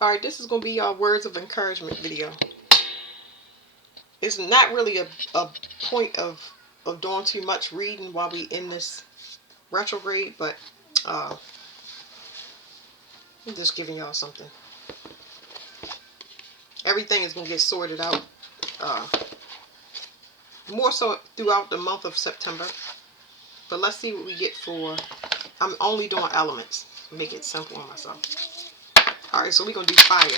Alright, this is going to be our words of encouragement video. It's not really a point of doing too much reading while we in this retrograde, but I'm just giving y'all something. Everything is going to get sorted out more so throughout the month of September. But let's see what we get for... I'm only doing elements. Make it simple on myself. Alright, so we're going to do fire.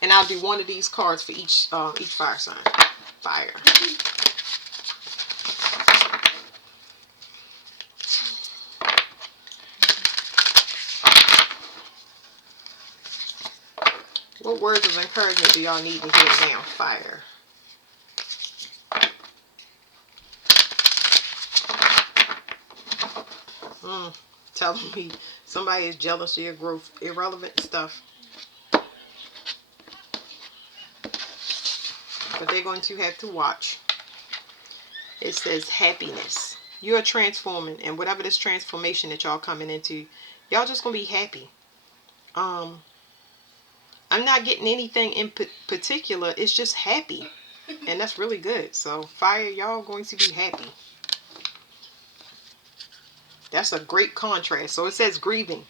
And I'll do one of these cards for each fire sign. Fire. What words of encouragement do y'all need to hear now? Fire. Telling me somebody is jealous of your growth. Irrelevant stuff. But they're going to have to watch. It says happiness. You're transforming, and whatever this transformation that y'all coming into, y'all just going to be happy. I'm not getting anything in particular. It's just happy. And that's really good. So, fire, y'all going to be happy. That's a great contrast. So, it says grieving.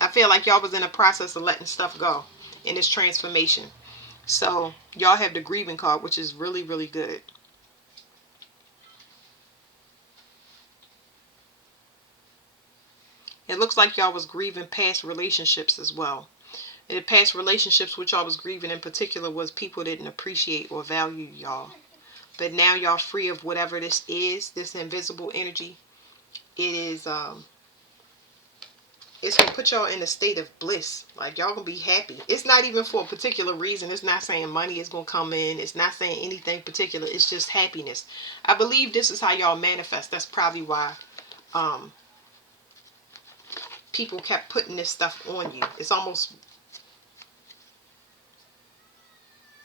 I feel like y'all was in a process of letting stuff go in this transformation. So, y'all have the grieving card, which is really, really good. It looks like y'all was grieving past relationships as well. And the past relationships which y'all was grieving in particular was people didn't appreciate or value y'all. But now y'all free of whatever this is, this invisible energy. It is, it's going to put y'all in a state of bliss. Like, y'all going to be happy. It's not even for a particular reason. It's not saying money is going to come in. It's not saying anything particular. It's just happiness. I believe this is how y'all manifest. That's probably why people kept putting this stuff on you. It's almost,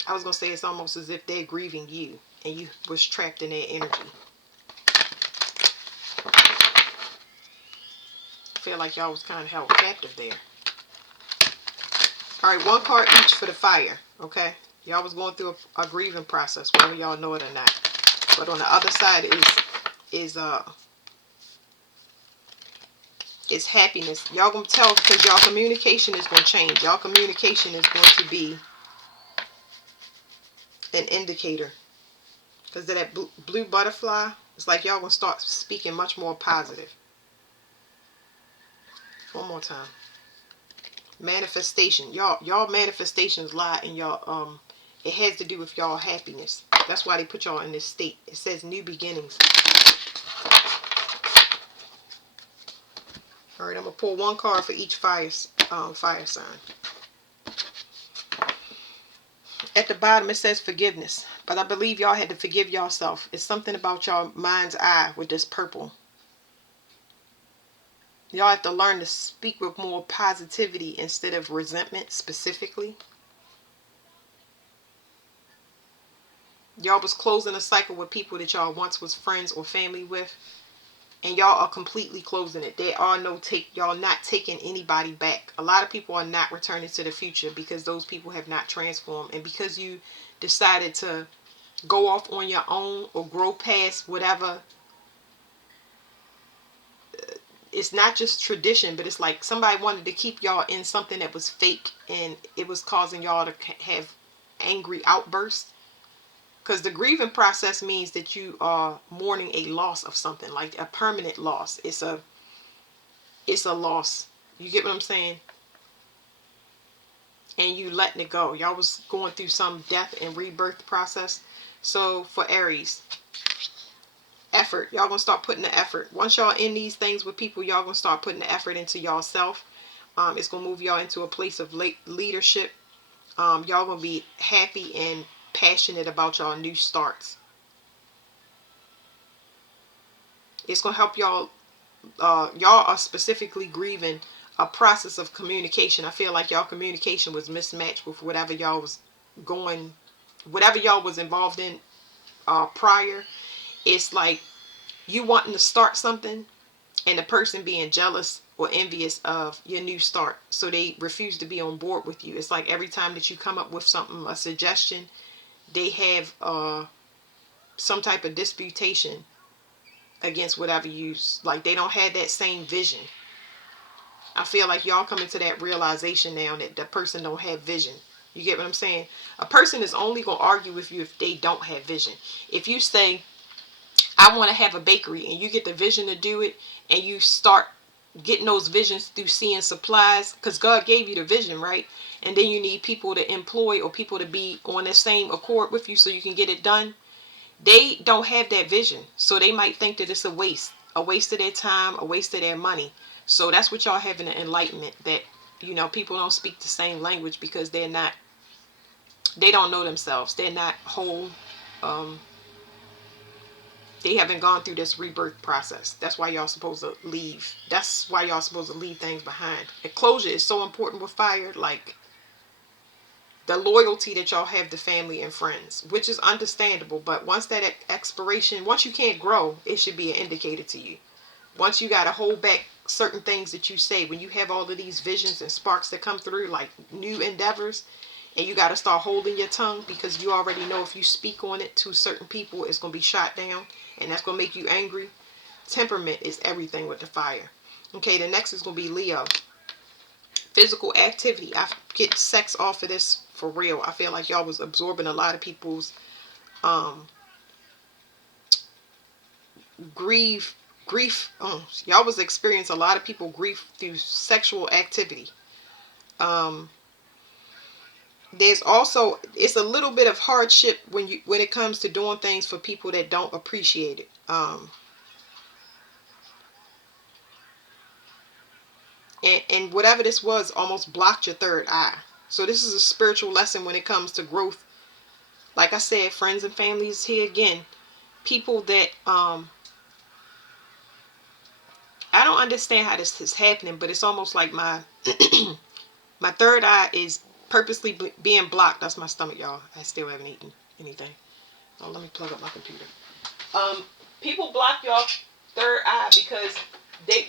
I was going to say it's almost as if they're grieving you and you was trapped in their energy. I feel like y'all was kind of held captive there. Alright, one card each for the fire, okay? Y'all was going through a grieving process, whether y'all know it or not. But on the other side is happiness. Y'all gonna tell, because y'all communication is gonna change. Y'all communication is going to be an indicator. Because of that blue butterfly, it's like y'all gonna start speaking much more positive. One more time. Manifestation. Y'all manifestations lie in y'all, it has to do with y'all happiness. That's why they put y'all in this state. It says new beginnings. Alright, I'm going to pull one card for each fire sign. At the bottom it says forgiveness. But I believe y'all had to forgive yourself. It's something about y'all mind's eye with this purple. Y'all have to learn to speak with more positivity instead of resentment specifically. Y'all was closing a cycle with people that y'all once was friends or family with. And y'all are completely closing it. There are no y'all not taking anybody back. A lot of people are not returning to the future because those people have not transformed. And because you decided to go off on your own or grow past whatever. It's not just tradition, but it's like somebody wanted to keep y'all in something that was fake. And it was causing y'all to have angry outbursts. Because the grieving process means that you are mourning a loss of something, like a permanent loss. It's a loss. You get what I'm saying? And you letting it go. Y'all was going through some death and rebirth process. So for Aries, effort. Y'all gonna start putting the effort. Once y'all in these things with people, y'all gonna start putting the effort into y'allself. It's gonna move y'all into a place of leadership. Y'all gonna be happy and passionate about y'all new starts. It's gonna help y'all. Y'all are specifically grieving a process of communication. I feel like y'all communication was mismatched with whatever y'all was going, whatever y'all was involved in prior. It's like you wanting to start something and the person being jealous or envious of your new start, so they refuse to be on board with you. It's like every time that you come up with something, a suggestion, they have some type of disputation against whatever you like. They don't have that same vision. I feel like y'all coming to that realization now that the person don't have vision. You get what I'm saying? A person is only going to argue with you if they don't have vision. If you say, I want to have a bakery, and you get the vision to do it, and you start getting those visions through seeing supplies, because God gave you the vision, right? And then you need people to employ or people to be on the same accord with you so you can get it done. They don't have that vision, so they might think that it's a waste of their time, a waste of their money. So that's what y'all have in the enlightenment, that people don't speak the same language because they don't know themselves. They're not whole. They haven't gone through this rebirth process. That's why y'all supposed to leave. That's why y'all supposed to leave things behind. And closure is so important with fire. Like the loyalty that y'all have to family and friends, which is understandable. But once that expiration, once you can't grow, it should be an indicator to you. Once you got to hold back certain things that you say, when you have all of these visions and sparks that come through, like new endeavors, and you got to start holding your tongue, because you already know if you speak on it to certain people, it's going to be shot down, and that's going to make you angry. Temperament is everything with the fire. Okay, the next is going to be Leo. Physical activity. I get sex off of this for real. I feel like y'all was absorbing a lot of people's grief. Y'all was experiencing a lot of people grief through sexual activity. There's also, it's a little bit of hardship when it comes to doing things for people that don't appreciate it. And whatever this was almost blocked your third eye. So this is a spiritual lesson when it comes to growth. Like I said, friends and families here again. People that I don't understand how this is happening, but it's almost like my my third eye is purposely being blocked. That's my stomach, y'all. I still haven't eaten anything. Oh, let me plug up my computer. People block your third eye because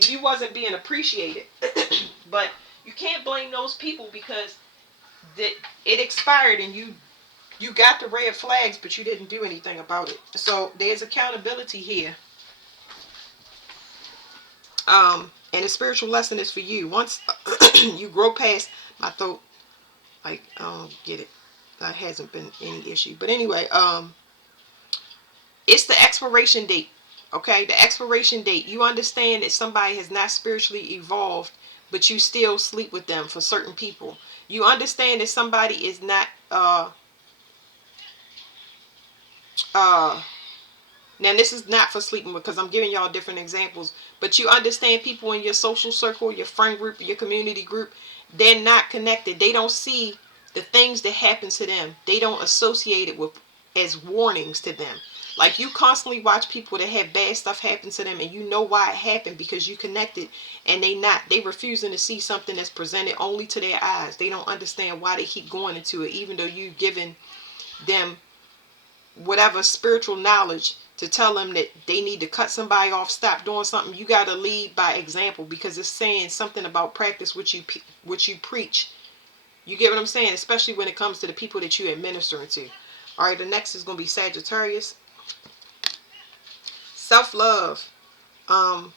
you wasn't being appreciated. But you can't blame those people because it expired and you got the red flags, but you didn't do anything about it. So there's accountability here. And the spiritual lesson is for you. Once you grow past my throat, like I don't get it. That hasn't been any issue. But anyway, it's the expiration date. Okay, the expiration date. You understand that somebody has not spiritually evolved, but you still sleep with them for certain people. You understand that somebody is not now this is not for sleeping, because I'm giving y'all different examples, but you understand people in your social circle, your friend group, your community group, they're not connected. They don't see the things that happen to them. They don't associate it with as warnings to them. Like you constantly watch people that have bad stuff happen to them, and you know why it happened because you connected, and they refusing to see something that's presented only to their eyes. They don't understand why they keep going into it, even though you've given them whatever spiritual knowledge to tell them that they need to cut somebody off, stop doing something. You got to lead by example, because it's saying something about practice what you preach. You get what I'm saying? Especially when it comes to the people that you're administering to. All right, the next is going to be Sagittarius. Self-love. Y'all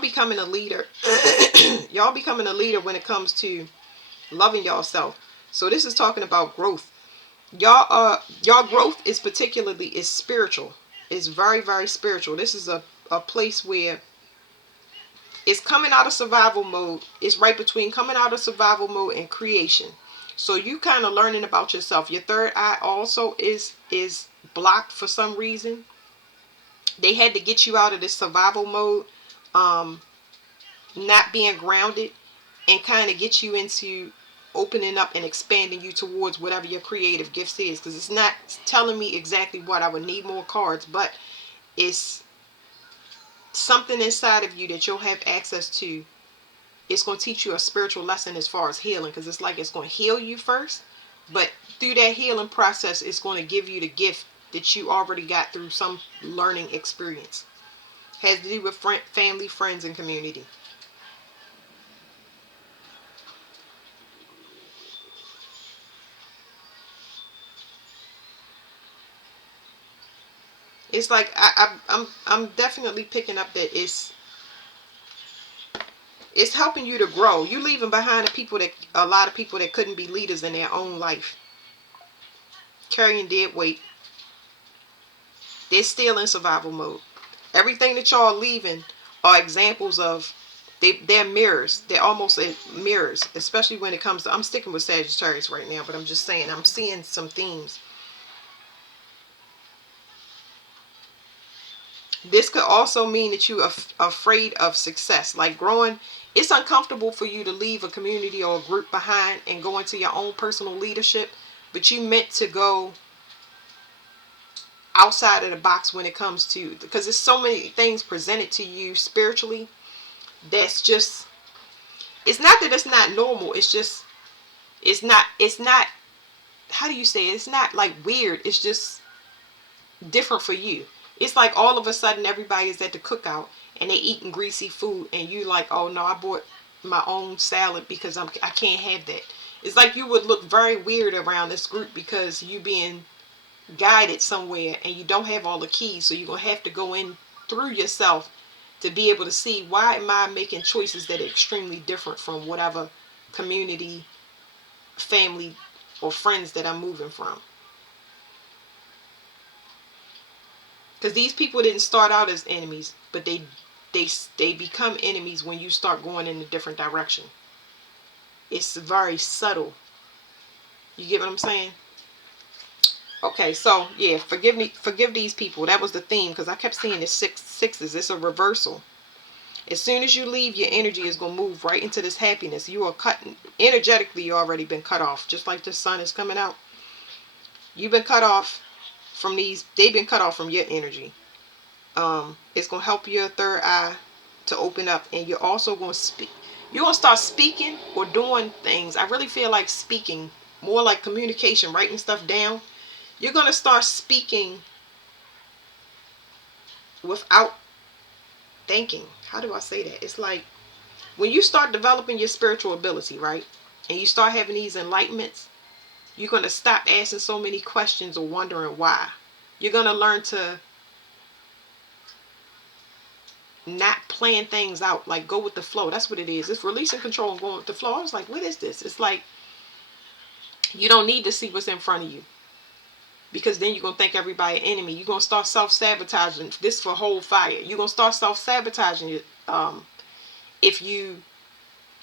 becoming a leader. Y'all becoming a leader when it comes to loving yourself. So this is talking about growth. Y'all growth is spiritual. It's very, very spiritual. This is a place where it's coming out of survival mode. It's right between coming out of survival mode and creation. So you kind of learning about yourself. Your third eye also is blocked for some reason. They had to get you out of this survival mode, not being grounded, and kind of get you into opening up and expanding you towards whatever your creative gifts is. Because it's not telling me exactly what. I would need more cards, but it's something inside of you that you'll have access to. It's going to teach you a spiritual lesson as far as healing, because it's like it's going to heal you first, but through that healing process, it's going to give you the gift that you already got through some learning experience. Has to do with family, friends, and community. It's like I'm definitely picking up that it's helping you to grow. You leaving behind a lot of people that couldn't be leaders in their own life, carrying dead weight. They're still in survival mode. Everything that y'all leaving are examples of they're mirrors. They're almost mirrors, especially when it comes to. I'm sticking with Sagittarius right now, but I'm just saying I'm seeing some themes. This could also mean that you are afraid of success, like growing. It's uncomfortable for you to leave a community or a group behind and go into your own personal leadership, but you meant to go outside of the box when it comes to, because there's so many things presented to you spiritually that's just, it's not that it's not normal, it's just, it's not how do you say it? It's not like weird, it's just different for you. It's like all of a sudden everybody is at the cookout and they eating greasy food and you like, oh no, I bought my own salad because I can't have that. It's like you would look very weird around this group because you being guided somewhere and you don't have all the keys, so you're gonna have to go in through yourself to be able to see, why am I making choices that are extremely different from whatever community, family, or friends that I'm moving from. Because these people didn't start out as enemies, but they become enemies when you start going in a different direction. It's very subtle. You get what I'm saying? Okay, so yeah, forgive these people. That was the theme, because I kept seeing the sixes. It's a reversal. As soon as you leave, your energy is gonna move right into this happiness. You are cut energetically. You already been cut off, just like the sun is coming out. You've been cut off from these. They've been cut off from your energy. It's gonna help your third eye to open up, and you're also gonna speak. You're gonna start speaking or doing things. I really feel like speaking, more like communication, writing stuff down. You're gonna start speaking without thinking. How do I say that? It's like when you start developing your spiritual ability, right? And you start having these enlightenments, you're going to stop asking so many questions or wondering why. You're going to learn to not plan things out, like go with the flow. That's what it is. It's releasing control and going with the flow. I was like, what is this? It's like you don't need to see what's in front of you, because then you're going to think everybody an enemy. You're going to start self-sabotaging. This for whole fire. You're going to start self-sabotaging if you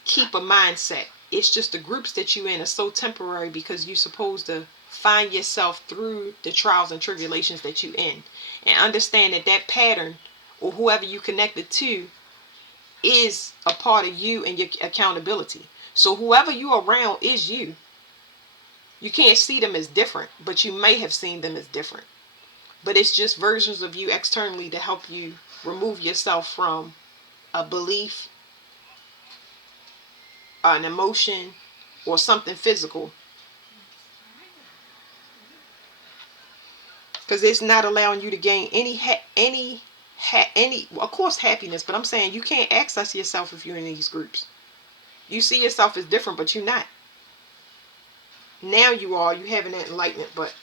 keep a mindset. It's just the groups that you in are so temporary, because you're supposed to find yourself through the trials and tribulations that you in, and understand that that pattern or whoever you connected to is a part of you and your accountability. So whoever you around is you. You can't see them as different, but you may have seen them as different. But it's just versions of you externally to help you remove yourself from a belief, an emotion, or something physical, because it's not allowing you to gain any of course happiness, but I'm saying you can't access yourself if you're in these groups. You see yourself as different, but you're not. Now you are. You having that enlightenment. But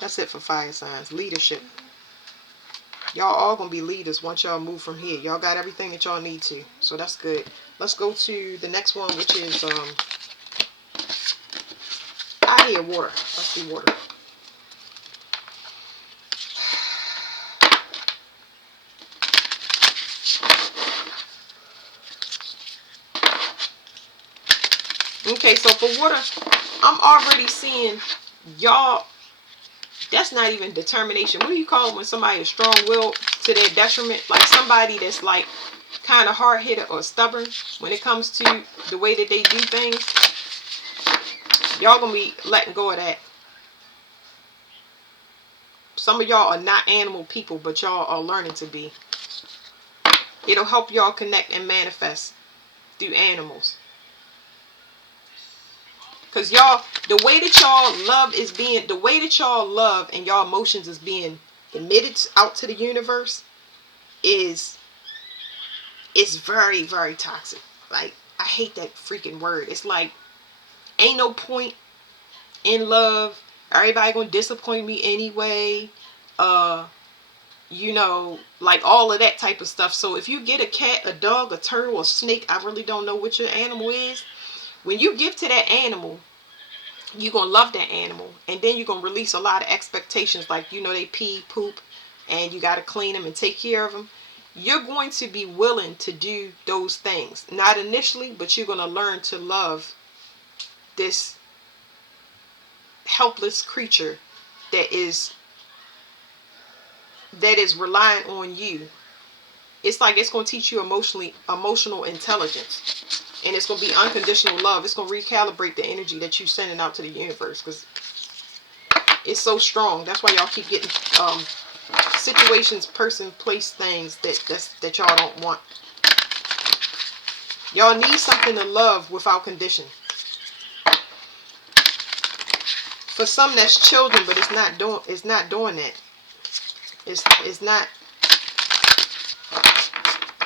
that's it for fire signs. Leadership. Y'all all gonna be leaders once y'all move from here. Y'all got everything that y'all need to, so that's good. Let's go to the next one, which is I hear water. Let's do water. Okay, so for water, I'm already seeing y'all. That's not even determination. What do you call it when somebody is strong-willed to their detriment? Like somebody that's like kind of hard-headed or stubborn when it comes to the way that they do things. Y'all gonna be letting go of that. Some of y'all are not animal people, but y'all are learning to be. It'll help y'all connect and manifest through animals. Because y'all, the way that y'all love and y'all emotions is being emitted out to the universe, is very, very toxic. Like, I hate that freaking word. It's like, ain't no point in love. Everybody gonna disappoint me anyway. Like all of that type of stuff. So if you get a cat, a dog, a turtle, a snake, I really don't know what your animal is. When you give to that animal, you're gonna love that animal, and then you're gonna release a lot of expectations, like, they pee, poop, and you got to clean them and take care of them. You're going to be willing to do those things, not initially, but you're going to learn to love this helpless creature that is relying on you. It's like it's going to teach you emotional intelligence, and it's going to be unconditional love. It's going to recalibrate the energy that you're sending out to the universe, because it's so strong. That's why y'all keep getting situations, person, place, things that y'all don't want. Y'all need something to love without condition. For some, that's children, but it's not doing that. It's not.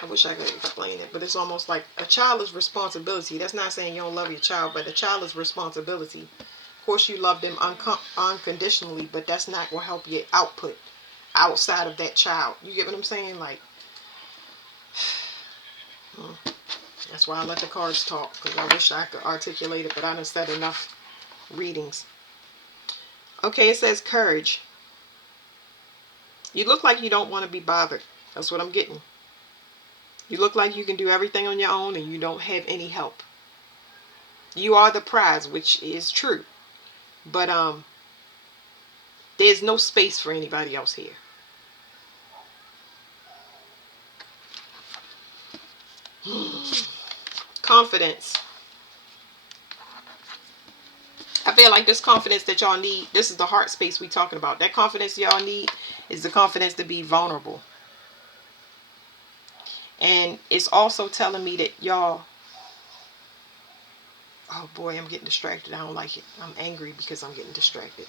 I wish I could explain it, but it's almost like a child is responsibility. That's not saying you don't love your child, but a child is responsibility. Of course, you love them unconditionally, but that's not going to help your output outside of that child. You get what I'm saying? Like, that's why I let the cards talk, because I wish I could articulate it, but I done said enough readings. Okay, it says courage. You look like you don't want to be bothered. That's what I'm getting. You look like you can do everything on your own and you don't have any help. You are the prize, which is true. But there's no space for anybody else here. Confidence. I feel like this confidence that y'all need, this is the heart space we talking about. That confidence y'all need is the confidence to be vulnerable. And it's also telling me that y'all, oh boy, I'm getting distracted. I don't like it. I'm angry because I'm getting distracted.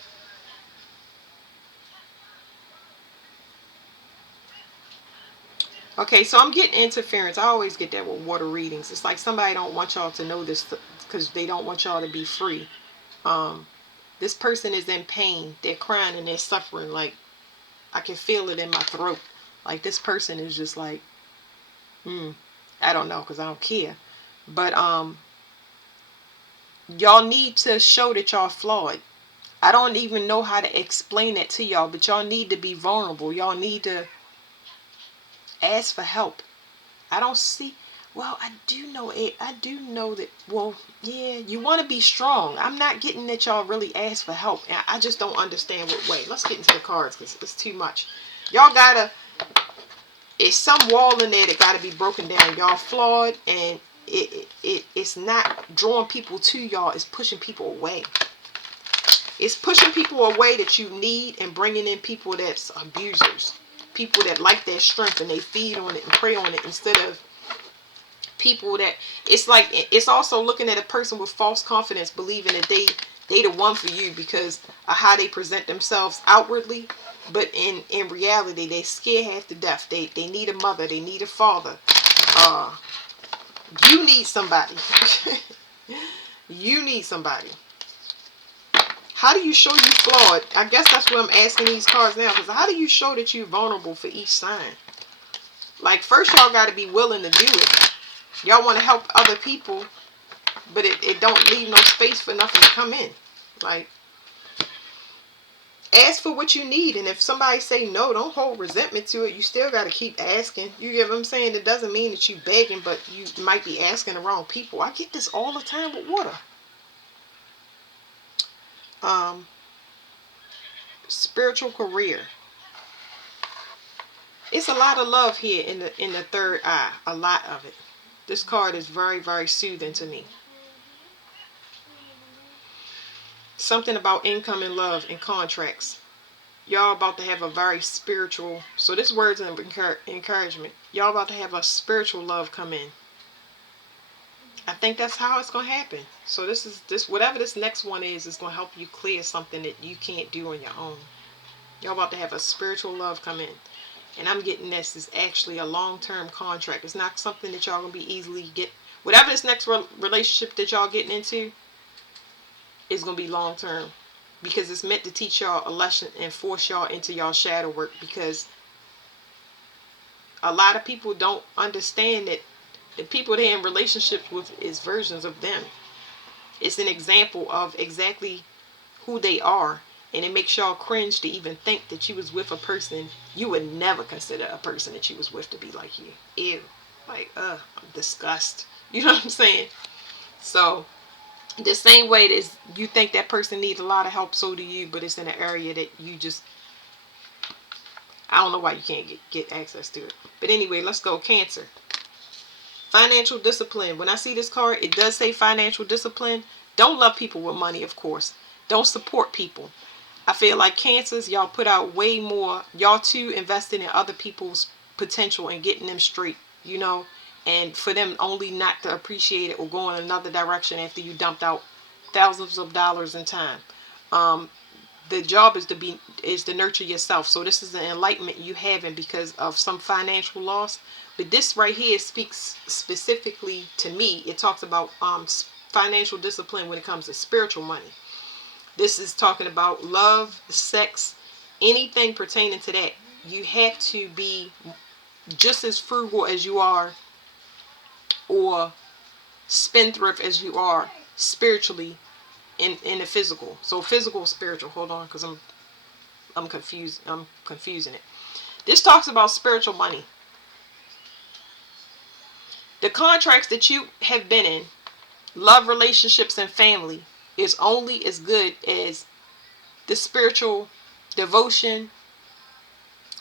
Okay, so I'm getting interference. I always get that with water readings. It's like somebody don't want y'all to know this because they don't want y'all to be free. This person is in pain. They're crying and they're suffering. Like, I can feel it in my throat. Like, this person is just like, I don't know, because I don't care. But y'all need to show that y'all flawed. I don't even know how to explain that to y'all, but y'all need to be vulnerable. Y'all need to ask for help. I don't see. Well, I do know it. I do know that. Well, yeah, you want to be strong. I'm not getting that y'all really ask for help. I just don't understand what way. Let's get into the cards because it's too much. Y'all gotta. It's some wall in there that gotta be broken down. Y'all flawed, and it's not drawing people to y'all. It's pushing people away. It's pushing people away that you need and bringing in people that's abusers. People that like their strength and they feed on it and prey on it instead of people that, it's like, it's also looking at a person with false confidence, believing that they the one for you because of how they present themselves outwardly, but in reality they scared half to death. They need a mother, they need a father. You need somebody. You need somebody. How do you show you flawed? I guess that's what I'm asking these cards now, because how do you show that you're vulnerable for each sign? Like, first y'all got to be willing to do it. Y'all want to help other people, but it don't leave no space for nothing to come in. Like, ask for what you need, and if somebody say no, don't hold resentment to it. You still got to keep asking. You get what I'm saying? It doesn't mean that you begging, but you might be asking the wrong people. I get this all the time with water. Spiritual career. It's a lot of love here in the third eye. A lot of it. This card is very, very soothing to me. Something about income and love and contracts. Y'all about to have a very spiritual, so this word's an encouragement. Y'all about to have a spiritual love come in. I think that's how it's going to happen. So this whatever this next one is going to help you clear something that you can't do on your own. Y'all about to have a spiritual love come in. And I'm getting this is actually a long-term contract. It's not something that y'all gonna be easily get. Whatever this next relationship that y'all getting into is gonna be long-term, because it's meant to teach y'all a lesson and force y'all into y'all shadow work. Because a lot of people don't understand that the people they're in relationships with is versions of them. It's an example of exactly who they are. And it makes y'all cringe to even think that you was with a person you would never consider a person that you was with to be like you. Ew. Like, I'm disgust. You know what I'm saying? So, the same way that you think that person needs a lot of help, so do you, but it's in an area that you just, I don't know why you can't get access to it. But anyway, let's go. Cancer. Financial discipline. When I see this card, it does say financial discipline. Don't love people with money, of course. Don't support people. I feel like Cancers, y'all put out way more. Y'all too invested in other people's potential and getting them straight, you know. And for them only not to appreciate it or go in another direction after you dumped out thousands of dollars in time. The job is to nurture yourself. So this is an enlightenment you having because of some financial loss. But this right here speaks specifically to me. It talks about financial discipline when it comes to spiritual money. This is talking about love, sex, anything pertaining to that. You have to be just as frugal as you are, or spendthrift as you are spiritually in the physical. So physical, spiritual. Hold on, because I'm confused. I'm confusing it. This talks about spiritual money. The contracts that you have been in, love, relationships, and family, is only as good as the spiritual devotion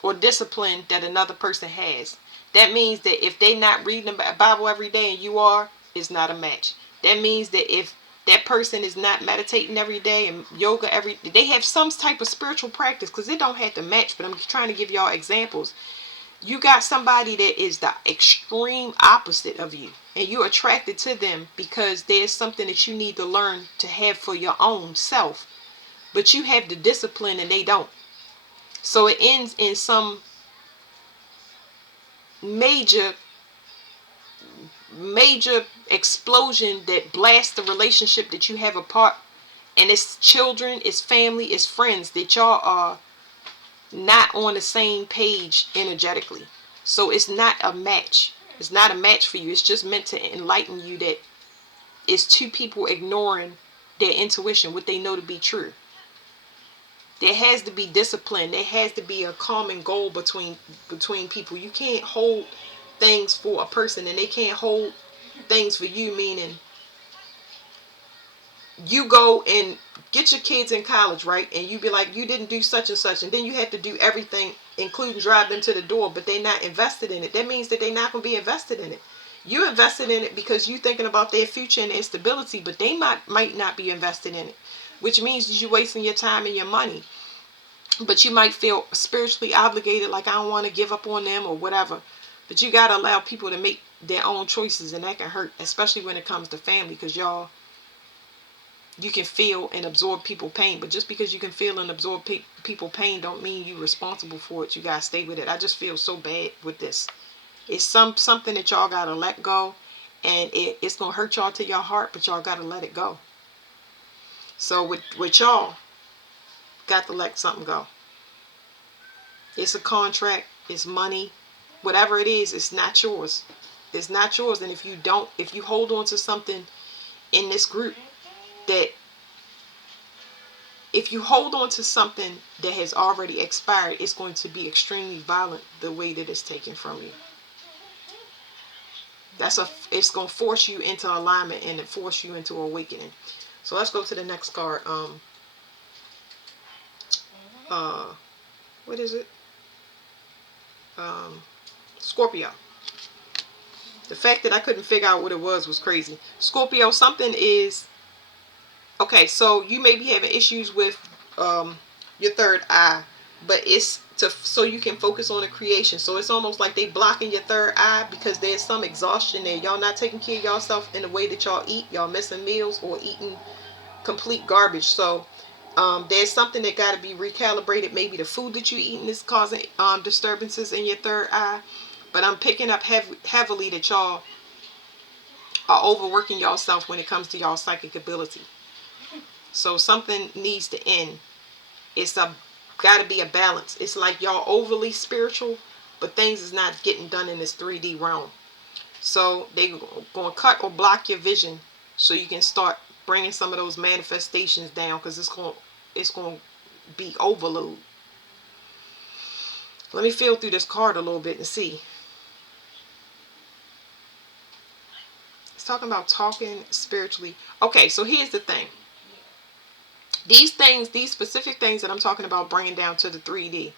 or discipline that another person has. That means that if they're not reading the Bible every day and you are, it's not a match. That means that if that person is not meditating every day and yoga they have some type of spiritual practice, because it don't have to match, but I'm trying to give y'all examples. You got somebody that is the extreme opposite of you, and you're attracted to them because there's something that you need to learn to have for your own self, but you have the discipline and they don't. So it ends in some major explosion that blasts the relationship that you have apart. And it's children, it's family, it's friends that y'all are not on the same page energetically. So it's not a match. It's not a match for you. It's just meant to enlighten you that it's two people ignoring their intuition, what they know to be true. There has to be discipline. There has to be a common goal between people. You can't hold things for a person and they can't hold things for you, meaning you go and get your kids in college, right? And you be like, you didn't do such and such, and then you have to do everything, including drive them to the door, but they're not invested in it. That means that they're not going to be invested in it. You invested in it because you're thinking about their future and their stability, but they might not be invested in it, which means that you're wasting your time and your money. But you might feel spiritually obligated, like I don't want to give up on them or whatever. But you got to allow people to make their own choices, and that can hurt, especially when it comes to family, because you can feel and absorb people pain. But just because you can feel and absorb people pain don't mean you're responsible for it. You got to stay with it. I just feel so bad with this. It's something that y'all got to let go, and it's going to hurt y'all to your heart, but y'all got to let it go. So with y'all, got to let something go. It's a contract, it's money, whatever it is, it's not yours. It's not yours. And if you hold on to something in this group, that if you hold on to something that has already expired, it's going to be extremely violent the way that it's taken from you. It's going to force you into alignment and force you into awakening. So let's go to the next card. What is it? Scorpio. The fact that I couldn't figure out what it was crazy. Scorpio, something is okay. So you may be having issues with your third eye, but it's so you can focus on the creation. So it's almost like they blocking your third eye because there's some exhaustion there. Y'all not taking care of yourself in the way that y'all eat. Y'all missing meals or eating complete garbage. So There's something that got to be recalibrated. Maybe the food that you're eating is causing disturbances in your third eye. But I'm picking up heavily that y'all are overworking yourself when it comes to y'all psychic ability. So something needs to end. It's got to be a balance. It's like y'all overly spiritual, but things is not getting done in this 3D realm. So they going to cut or block your vision so you can start bringing some of those manifestations down, because it's going to be overload. Let me feel through this card a little bit and see. It's talking about talking spiritually. Okay, so here's the thing. These things, these specific things that I'm talking about bringing down to the 3D,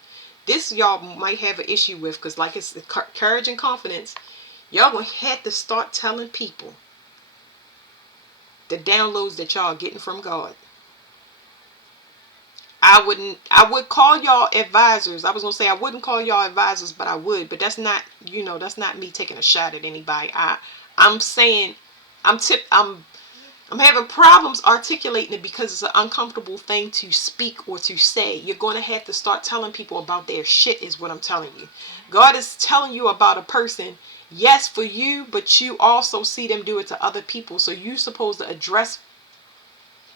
this y'all might have an issue with, because like it's courage and confidence. Y'all gonna have to start telling people the downloads that y'all are getting from God. I would call y'all advisors. I was gonna say I wouldn't call y'all advisors, but I would. But that's not, that's not me taking a shot at anybody. I'm saying, I'm having problems articulating it because it's an uncomfortable thing to speak or to say. You're going to have to start telling people about their shit, is what I'm telling you. God is telling you about a person, yes, for you, but you also see them do it to other people. So you're supposed to address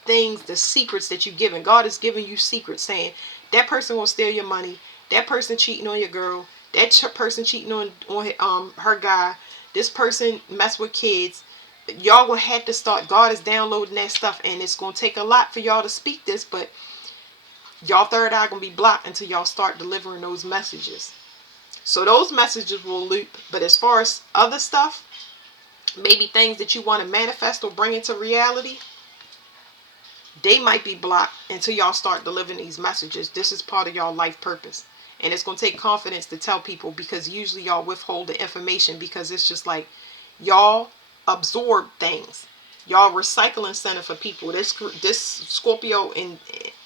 things, the secrets that you've given. God is giving you secrets, saying that person will steal your money, that person cheating on your girl, that person cheating on her guy, this person mess with kids. Y'all will have to start. God is downloading that stuff, and it's going to take a lot for y'all to speak this, but y'all third eye going to be blocked until y'all start delivering those messages. So those messages will loop, but as far as other stuff, maybe things that you want to manifest or bring into reality, they might be blocked until y'all start delivering these messages. This is part of y'all life purpose. And it's going to take confidence to tell people, because usually y'all withhold the information because it's just like y'all absorb things. Y'all recycling center for people. This Scorpio in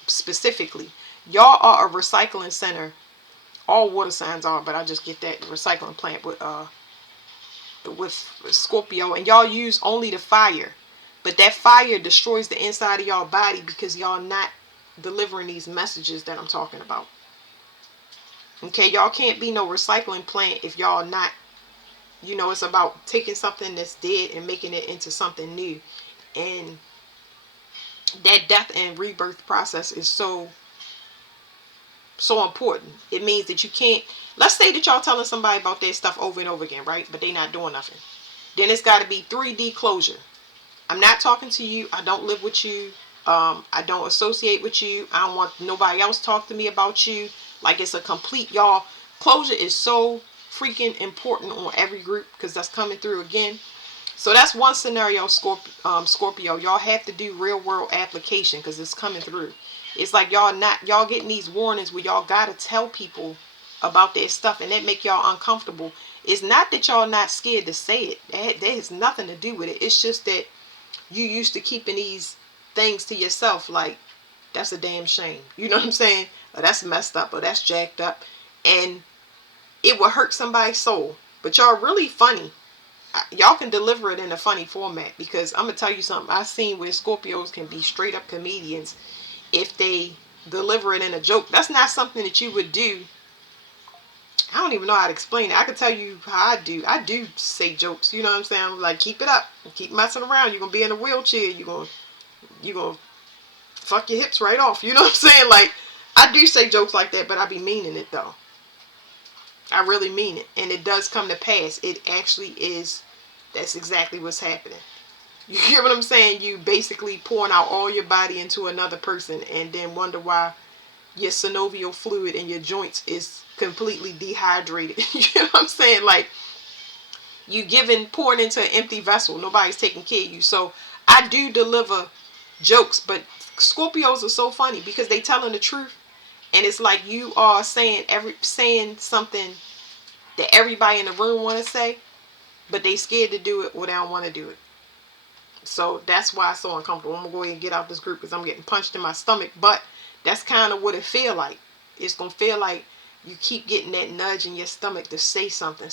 specifically, y'all are a recycling center. All water signs are, but I just get that recycling plant with Scorpio, and y'all use only the fire. But that fire destroys the inside of y'all body because y'all not delivering these messages that I'm talking about. Okay, y'all can't be no recycling plant if y'all not, it's about taking something that's dead and making it into something new. And that death and rebirth process is so important. It means that you can't, let's say that y'all telling somebody about their stuff over and over again, right? But they not doing nothing. Then it's got to be 3D closure. I'm not talking to you. I don't live with you. I don't associate with you. I don't want nobody else talk to me about you. Like, it's a complete, y'all, closure is so freaking important on every group, because that's coming through again. So that's one scenario, Scorpio. Y'all have to do real world application because it's coming through. It's like y'all getting these warnings where y'all got to tell people about their stuff, and that make y'all uncomfortable. It's not that y'all not scared to say it. That has nothing to do with it. It's just that you used to keeping these things to yourself. Like, that's a damn shame. You know what I'm saying? Or that's messed up, or that's jacked up. And it will hurt somebody's soul. But y'all really funny. Y'all can deliver it in a funny format, because I'm going to tell you something. I've seen where Scorpios can be straight up comedians if they deliver it in a joke. That's not something that you would do. I don't even know how to explain it. I can tell you how I do. I do say jokes. You know what I'm saying? I'm like, keep it up. Keep messing around. You're going to be in a wheelchair. You're going to fuck your hips right off. You know what I'm saying? Like, I do say jokes like that, but I be meaning it, though. I really mean it. And it does come to pass. It actually is. That's exactly what's happening. You hear what I'm saying? You basically pouring out all your body into another person, and then wonder why your synovial fluid in your joints is completely dehydrated. You know what I'm saying? Like, you pouring into an empty vessel. Nobody's taking care of you. So I do deliver jokes, but Scorpios are so funny because they telling the truth, and it's like you are saying something that everybody in the room want to say, but they scared to do it or they don't want to do it. So that's why it's so uncomfortable. I'm going to go ahead and get out this group because I'm getting punched in my stomach. But that's kind of what it feel like. It's going to feel like you keep getting that nudge in your stomach to say something,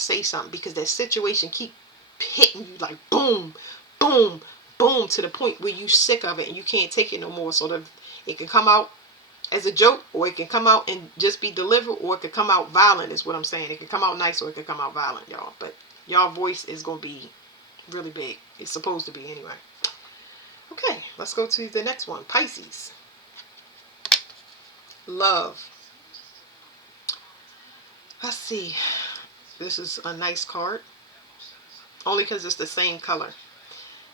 because that situation keep hitting you like boom, boom, boom, to the point where you sick of it and you can't take it no more. So It can come out as a joke, or it can come out and just be delivered, or it can come out violent is what I'm saying. It can come out nice or it can come out violent, y'all. But y'all voice is going to be really big. It's supposed to be anyway. Okay, let's go to the next one. Pisces. Love. Let's see. This is a nice card. Only because it's the same color.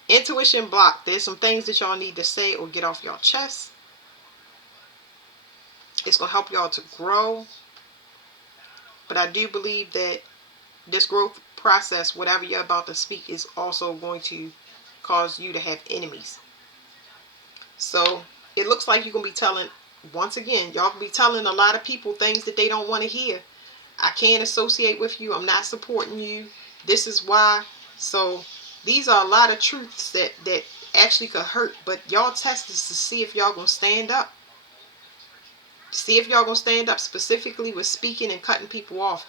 Intuition block. There's some things that y'all need to say or get off y'all chest. It's going to help y'all to grow. But I do believe that this growth process, whatever you're about to speak, is also going to cause you to have enemies. So it looks like you're going to be telling, once again, y'all can be telling a lot of people things that they don't want to hear. I can't associate with you. I'm not supporting you. This is why. So these are a lot of truths that actually could hurt. But y'all test this to see if y'all going to stand up. See if y'all going to stand up, specifically with speaking and cutting people off.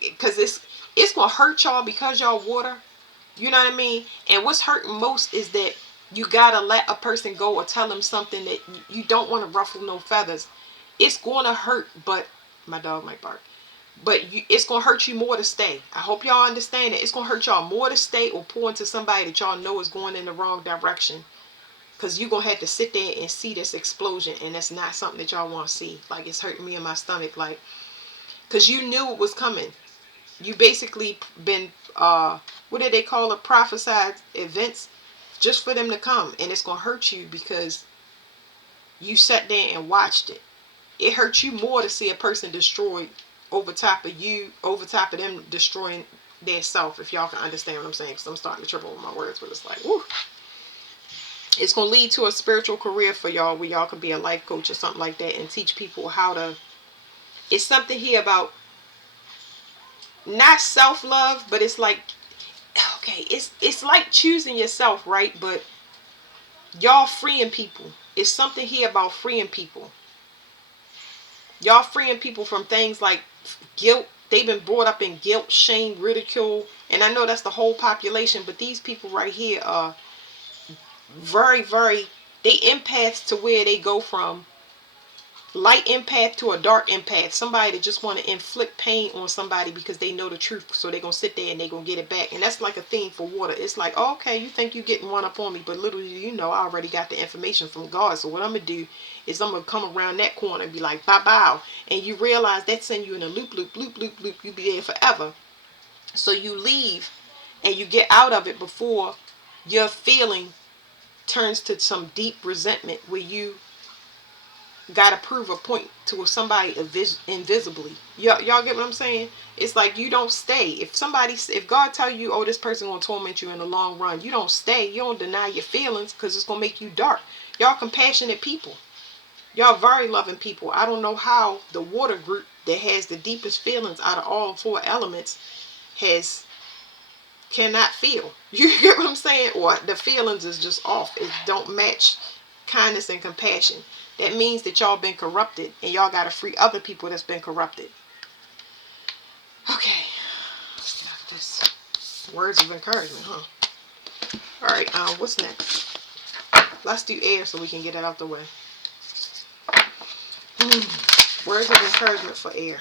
Because it's going to hurt y'all because y'all water. You know what I mean? And what's hurting most is that you got to let a person go or tell them something that you don't want to ruffle no feathers. It's going to hurt, but my dog might bark. But it's going to hurt you more to stay. I hope y'all understand it. It's going to hurt y'all more to stay or pour into somebody that y'all know is going in the wrong direction. Because you're going to have to sit there and see this explosion. And that's not something that y'all want to see. Like, it's hurting me in my stomach. Like, because you knew it was coming. You basically been, what did they call it? Prophesied events just for them to come. And it's going to hurt you because you sat there and watched it. It hurts you more to see a person destroyed over top of you, over top of them destroying their self, if y'all can understand what I'm saying, because I'm starting to triple over my words, but it's like, woo. It's going to lead to a spiritual career for y'all where y'all can be a life coach or something like that and teach people how to, it's something here about not self-love, but it's like, okay, it's like choosing yourself, right? But y'all freeing people. It's something here about freeing people. Y'all freeing people from things like guilt. They've been brought up in guilt, shame, ridicule. And I know that's the whole population, but these people right here are very, very, they empaths to where they go from light empath to a dark empath. Somebody that just want to inflict pain on somebody because they know the truth. So they're going to sit there and they're going to get it back. And that's like a theme for water. It's like, oh, okay, you think you're getting one up on me, but little do you know, I already got the information from God. So what I'm going to do is I'm going to come around that corner and be like, bye bye. And you realize that send you in a loop, loop, loop, loop, loop. You be there forever. So you leave and you get out of it before your feeling turns to some deep resentment where you gotta prove a point to somebody invisibly. Y'all get what I'm saying? It's like you don't stay. If God tell you, oh, this person gonna torment you in the long run, you don't stay. You don't deny your feelings because it's gonna make you dark. Y'all compassionate people. Y'all very loving people. I don't know how the water group that has the deepest feelings out of all four elements cannot feel. You get what I'm saying? Or the feelings is just off. It don't match kindness and compassion. That means that y'all been corrupted and y'all got to free other people that's been corrupted. Okay. Just words of encouragement, huh? All right. What's next? Let's do air so we can get it out the way. Words of encouragement for air.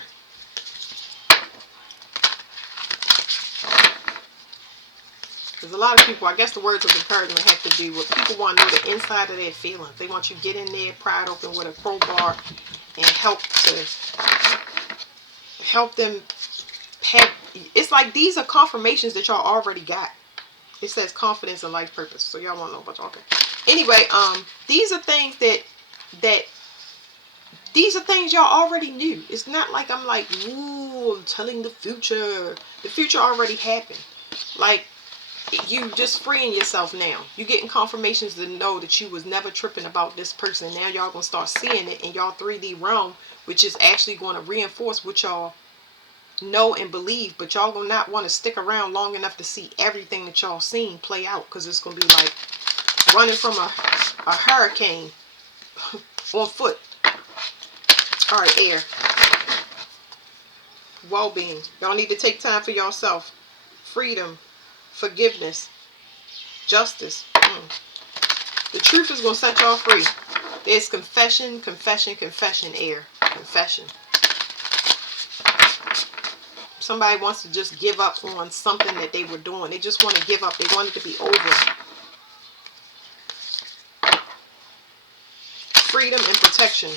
There's a lot of people, I guess the words of encouragement have to do with people want to know the inside of their feelings. They want you to get in there, pry it open with a crowbar, and help them have, it's like these are confirmations that y'all already got. It says confidence and life purpose. So y'all want to know about y'all. Okay. Anyway, these are things these are things y'all already knew. It's not like I'm like, ooh, I'm telling the future. The future already happened. Like, you just freeing yourself now. You getting confirmations to know that you was never tripping about this person. Now y'all gonna start seeing it in y'all 3D realm, which is actually going to reinforce what y'all know and believe. But y'all gonna not want to stick around long enough to see everything that y'all seen play out, because it's gonna be like running from a hurricane on foot. All right, air. Well-being. Y'all need to take time for yourself. Freedom. Forgiveness. Justice. The truth is going to set y'all free. There's confession, confession, confession, air. Confession. Somebody wants to just give up on something that they were doing. They just want to give up. They want it to be over. Freedom and protection.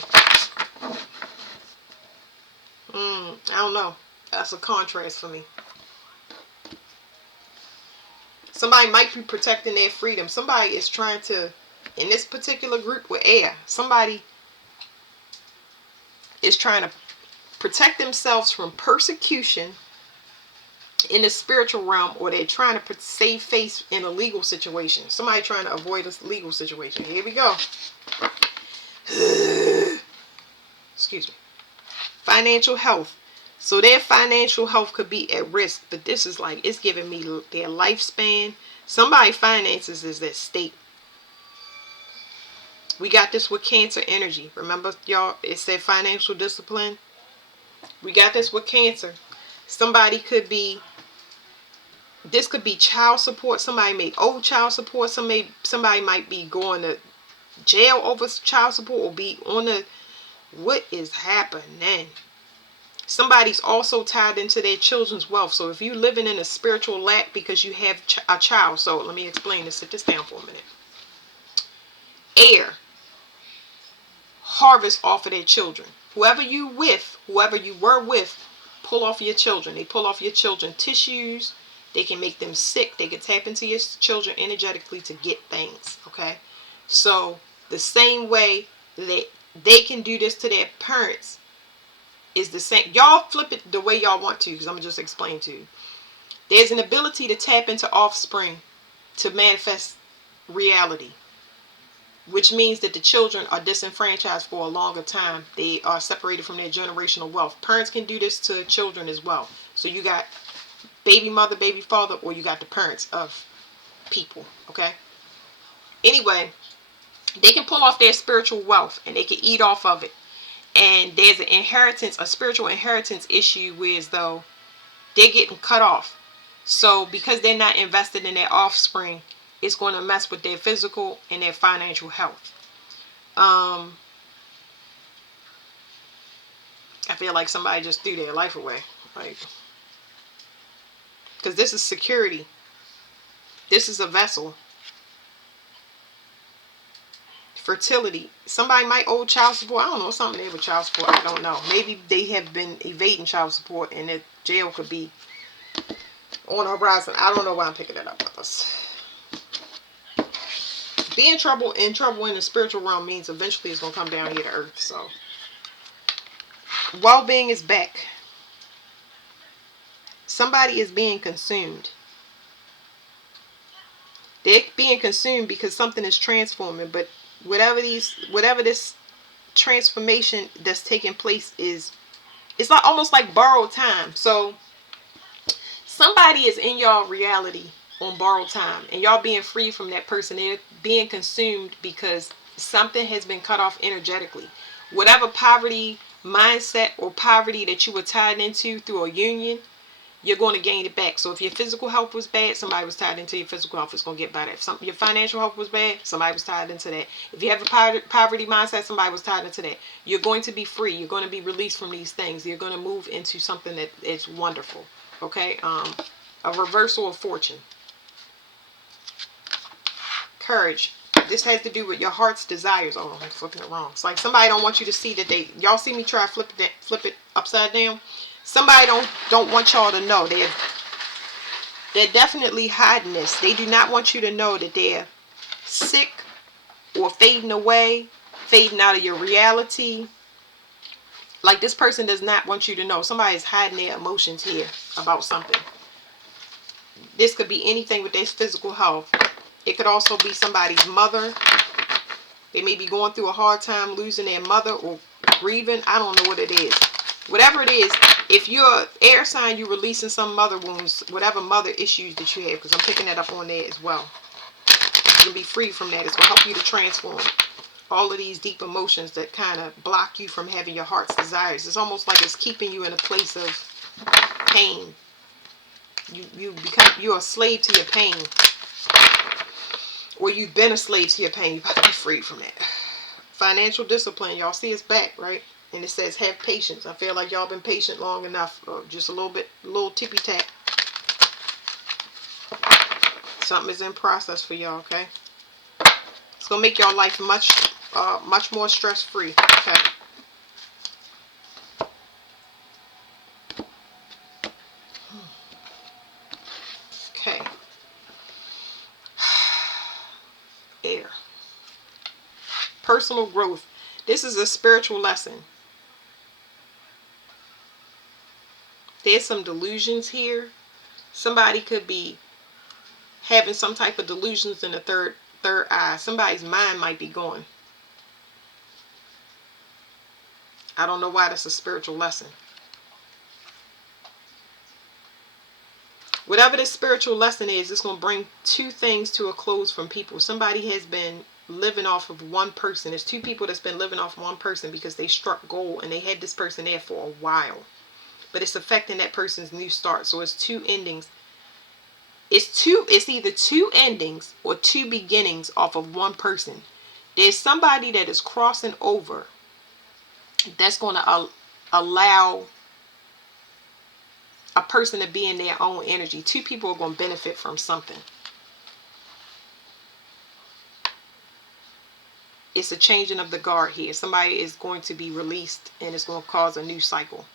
I don't know. That's a contrast for me. Somebody might be protecting their freedom. Somebody is trying to, in this particular group with air, somebody is trying to protect themselves from persecution in the spiritual realm, or they're trying to save face in a legal situation. Somebody trying to avoid a legal situation. Here we go. Excuse me. Financial health. So their financial health could be at risk, but this is like, it's giving me their lifespan. Somebody's finances is at stake. We got this with Cancer energy. Remember, y'all, it said financial discipline. We got this with Cancer. Somebody could be, this could be child support. Somebody may owe child support. Somebody might be going to jail over child support, or be on the, what is happening? Somebody's also tied into their children's wealth. So if you're living in a spiritual lack because you have a child. So let me explain this. Sit this down for a minute. Air. Harvest off of their children. Whoever you were with, pull off your children. They pull off your children tissues. They can make them sick. They can tap into your children energetically to get things. Okay. So the same way that they can do this to their parents is the same. Y'all flip it the way y'all want to, because I'm going to just explain to you. There's an ability to tap into offspring to manifest reality, which means that the children are disenfranchised for a longer time. They are separated from their generational wealth. Parents can do this to children as well. So you got baby mother, baby father, or you got the parents of people. Okay. Anyway, they can pull off their spiritual wealth and they can eat off of it. And there's an inheritance, a spiritual inheritance issue, where as though they're getting cut off. So because they're not invested in their offspring, it's going to mess with their physical and their financial health. I feel like somebody just threw their life away. Like, because this is security. This is a vessel. Fertility. Somebody might owe child support. I don't know, something there with child support. I don't know. Maybe they have been evading child support and their jail could be on the horizon. I don't know why I'm picking it up with us. Being in trouble in the spiritual realm means eventually it's going to come down here to earth. So well-being is back. Somebody is being consumed. They're being consumed because something is transforming, but whatever this transformation that's taking place is, it's like almost like borrowed time. So somebody is in y'all reality on borrowed time, and y'all being free from that person. They're being consumed because something has been cut off energetically. Whatever poverty mindset or poverty that you were tied into through a union, you're going to gain it back. So if your physical health was bad, somebody was tied into your physical health. It's going to get better. If your financial health was bad, somebody was tied into that. If you have a poverty mindset, somebody was tied into that. You're going to be free. You're going to be released from these things. You're going to move into something that is wonderful. Okay? A reversal of fortune. Courage. This has to do with your heart's desires. Oh, I'm flipping it wrong. It's like somebody don't want you to see that y'all see me try to flip it upside down. Somebody don't want y'all to know. They're definitely hiding this. They do not want you to know that they're sick or fading away, fading out of your reality. Like, this person does not want you to know. Somebody is hiding their emotions here about something. This could be anything with their physical health. It could also be somebody's mother. They may be going through a hard time losing their mother or grieving. I don't know what it is. Whatever it is, if you're air sign, you're releasing some mother wounds, whatever mother issues that you have, because I'm picking that up on there as well. You can be free from that. It's going to help you to transform all of these deep emotions that kind of block you from having your heart's desires. It's almost like it's keeping you in a place of pain. You're a slave to your pain. Or you've been a slave to your pain. You've got to be free from that. financial discipline. Y'all see it's back, right? And it says have patience. I feel like y'all been patient long enough. Just a little tippy tap. Something is in process for y'all, okay? It's gonna make y'all life much more stress free, okay? Okay. Air. Personal growth. This is a spiritual lesson. There's some delusions here. Somebody could be having some type of delusions in the third eye. Somebody's mind might be going. I don't know why that's a spiritual lesson. Whatever this spiritual lesson is, it's going to bring two things to a close from people. Somebody has been living off of one person. There's two people that's been living off one person because they struck gold and they had this person there for a while. But it's affecting that person's new start. So it's two endings. It's either two endings or two beginnings off of one person. There's somebody that is crossing over that's going to allow a person to be in their own energy. Two people are going to benefit from something. It's a changing of the guard here. Somebody is going to be released and it's going to cause a new cycle.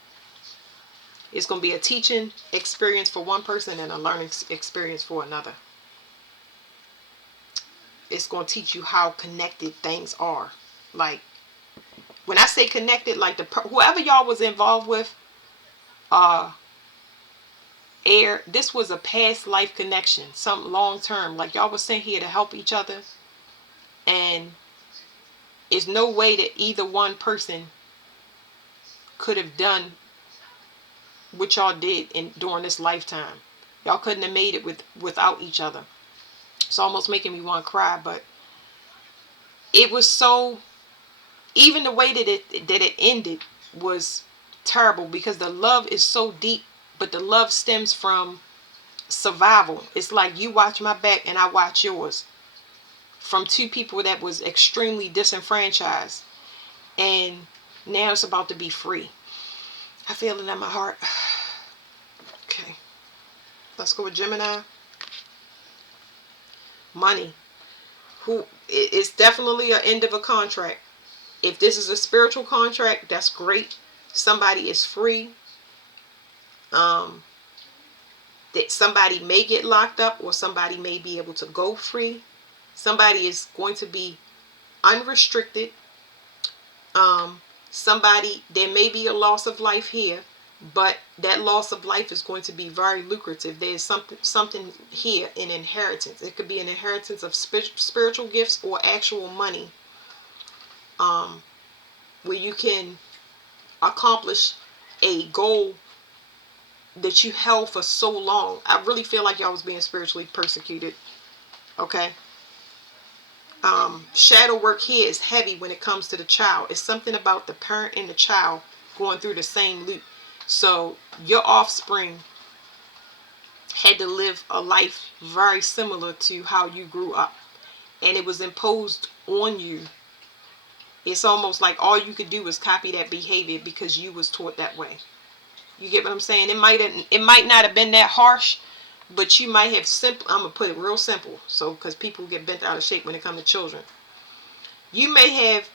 It's going to be a teaching experience for one person and a learning experience for another. It's going to teach you how connected things are. Like, when I say connected, like whoever y'all was involved with, air, this was a past life connection, something long term. Like y'all was sent here to help each other, and there's no way that either one person could have done what y'all did during this lifetime. Y'all couldn't have made it without each other. It's almost making me want to cry, but it was so, even the way that it ended was terrible, because the love is so deep, but the love stems from survival. It's like you watch my back and I watch yours, from two people that was extremely disenfranchised, and now it's about to be free. I feel it in my heart. Okay, let's go with Gemini. Money. It's definitely an end of a contract. If this is a spiritual contract, that's great. Somebody is free. That somebody may get locked up, or somebody may be able to go free. Somebody is going to be unrestricted. Somebody, there may be a loss of life here, but that loss of life is going to be very lucrative. There's something here, an inheritance. It could be an inheritance of spiritual gifts or actual money, where you can accomplish a goal that you held for so long. I really feel like y'all was being spiritually persecuted. Okay. Shadow work here is heavy when it comes to the child. It's something about the parent and the child going through the same loop. So your offspring had to live a life very similar to how you grew up, and it was imposed on you. It's almost like all you could do was copy that behavior because you was taught that way. You get what I'm saying? It might not have been that harsh, but you might have I'm gonna put it real simple, so because people get bent out of shape when it comes to children. You may have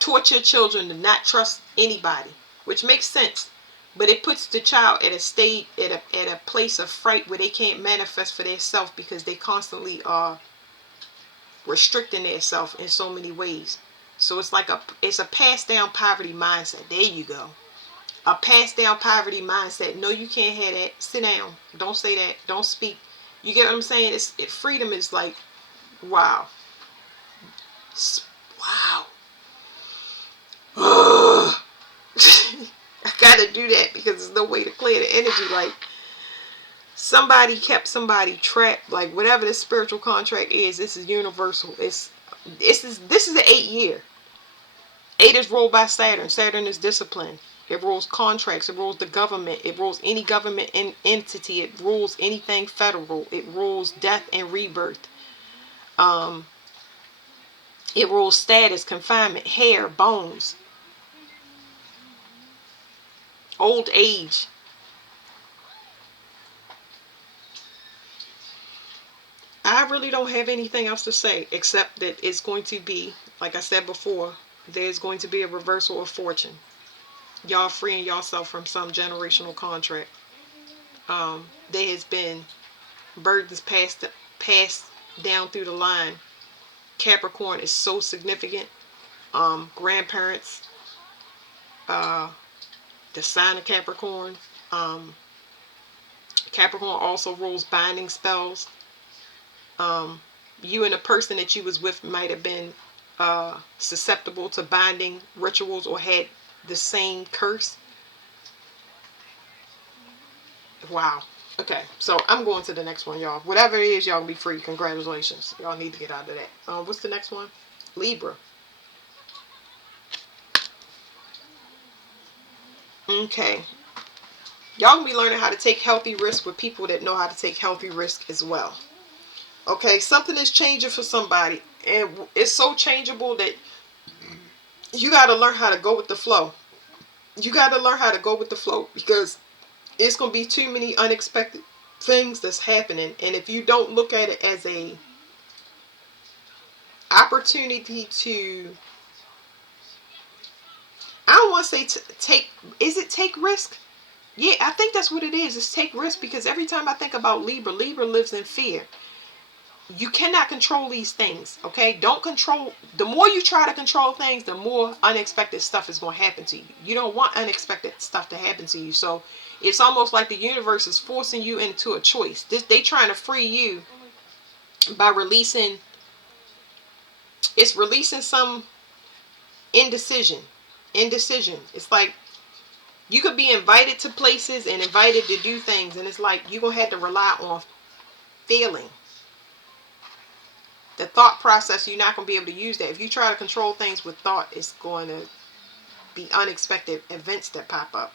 taught your children to not trust anybody, which makes sense, but it puts the child at a state, at a place of fright where they can't manifest for themselves, because they constantly are restricting themselves in so many ways. So it's a passed down poverty mindset. There you go. A passed down poverty mindset. No, you can't have that. Sit down. Don't say that. Don't speak. You get what I'm saying? Freedom is like, wow. Wow. I gotta do that because there's no way to clear the energy. Like, somebody kept somebody trapped. Like, whatever this spiritual contract is, this is universal. This is the 8th year. 8 is ruled by Saturn. Saturn is discipline. It rules contracts. It rules the government. It rules any government entity. It rules anything federal. It rules death and rebirth. It rules status, confinement, hair, bones, old age. I really don't have anything else to say except that it's going to be, like I said before, there's going to be a reversal of fortune. Y'all freeing yourself from some generational contract. There has been burdens passed down through the line. Capricorn is so significant. Grandparents, uh, the sign of Capricorn. Um, Capricorn also rules binding spells. You and the person that you was with might have been susceptible to binding rituals or had the same curse. Wow. Okay, so I'm going to the next one, y'all. Whatever it is, y'all can be free. Congratulations. Y'all need to get out of that. What's the next one? Libra. Okay. Y'all gonna be learning how to take healthy risks with people that know how to take healthy risks as well. Okay, something is changing for somebody, and it's so changeable that you got to learn how to go with the flow. You got to learn how to go with the flow because it's going to be too many unexpected things that's happening, and if you don't look at it as a opportunity to, I don't want to say take, is it take risk? Yeah, I think that's what it is. It's take risk because every time I think about Libra, Libra lives in fear. You cannot control these things, okay? Don't control. The more you try to control things, the more unexpected stuff is going to happen to you. You don't want unexpected stuff to happen to you. So it's almost like the universe is forcing you into a choice. They trying to free you by releasing. It's releasing some indecision. Indecision. It's like you could be invited to places and invited to do things, and it's like you're going to have to rely on feeling. The thought process, you're not going to be able to use that. If you try to control things with thought, it's going to be unexpected events that pop up.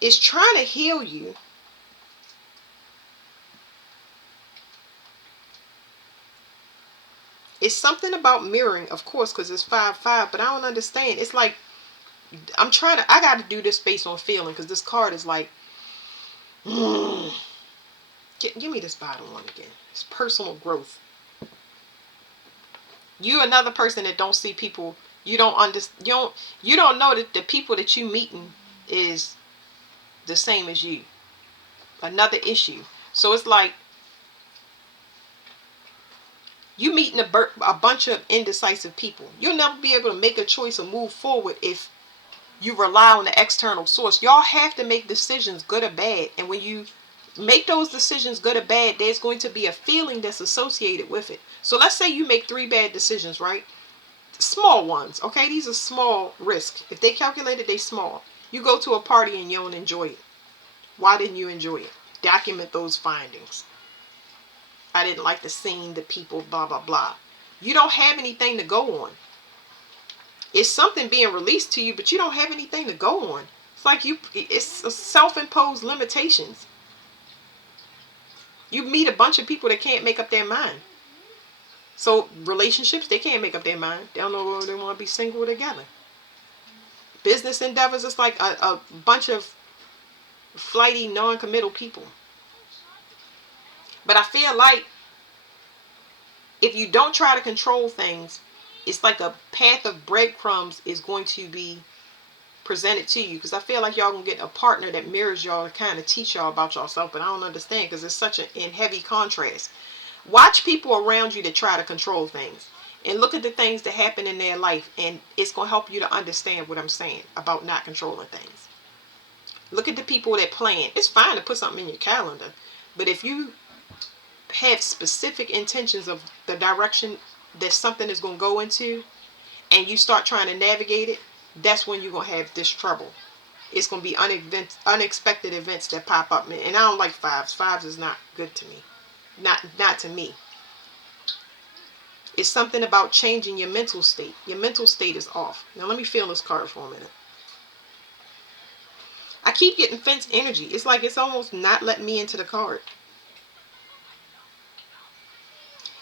It's trying to heal you. It's something about mirroring, of course, because it's 5-5, but I don't understand. It's like, I got to do this based on feeling, because this card is like, give me this bottom one again. It's personal growth. You another person that don't see people, you don't know that the people that you meeting is the same as you. Another issue. So it's like you meeting a bunch of indecisive people. You'll never be able to make a choice or move forward if you rely on the external source. Y'all have to make decisions, good or bad. And when you make those decisions, good or bad, there's going to be a feeling that's associated with it. So let's say you make 3 bad decisions, right? Small ones, okay? These are small risks. If they calculated, they small. You go to a party and you don't enjoy it. Why didn't you enjoy it? Document those findings. I didn't like the scene, the people, blah, blah, blah. You don't have anything to go on. It's something being released to you, but you don't have anything to go on. It's like it's self-imposed limitations. You meet a bunch of people that can't make up their mind. So relationships, they can't make up their mind. They don't know whether they want to be single or together. Business endeavors, it's like a bunch of flighty, non-committal people. But I feel like if you don't try to control things, it's like a path of breadcrumbs is going to be presented to you. Because I feel like y'all gonna get a partner that mirrors y'all and kind of teach y'all about yourself. But I don't understand because it's such in heavy contrast. Watch people around you that try to control things. And look at the things that happen in their life. And it's going to help you to understand what I'm saying about not controlling things. Look at the people that plan. It's fine to put something in your calendar. But if you have specific intentions of the direction that something is going to go into, and you start trying to navigate it, that's when you're going to have this trouble. It's going to be unexpected events that pop up. And I don't like fives. Fives is not good to me. Not to me. It's something about changing your mental state. Your mental state is off. Now let me feel this card for a minute. I keep getting fence energy. It's like it's almost not letting me into the card.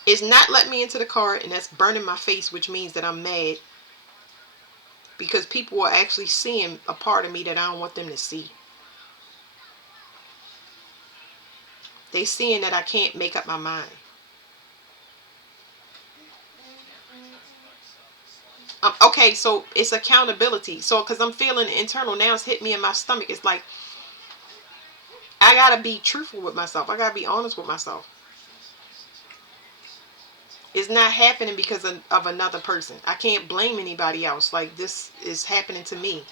It's not letting me into the car, and that's burning my face, which means that I'm mad. Because people are actually seeing a part of me that I don't want them to see. They seeing that I can't make up my mind. Okay, so it's accountability. So, because I'm feeling internal now, it's hit me in my stomach. It's like, I gotta be truthful with myself. I gotta be honest with myself. It's not happening because of another person. I can't blame anybody else. Like, this is happening to me.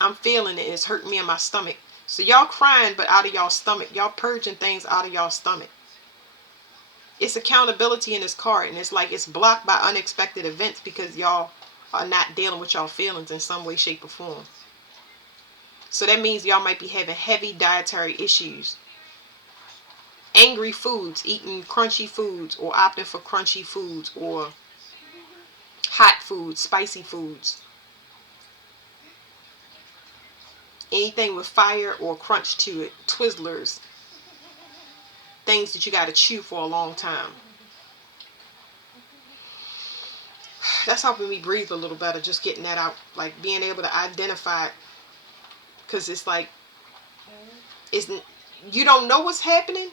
I'm feeling it. It's hurting me in my stomach. So y'all crying, but out of y'all stomach. Y'all purging things out of y'all stomach. It's accountability in this card, and it's like it's blocked by unexpected events because y'all are not dealing with y'all feelings in some way, shape, or form. So that means y'all might be having heavy dietary issues. Angry foods, eating crunchy foods, or opting for crunchy foods, or hot foods, spicy foods. Anything with fire or crunch to it. Twizzlers. Things that you got to chew for a long time. That's helping me breathe a little better, just getting that out. Like, being able to identify it. Because it's like, you don't know what's happening,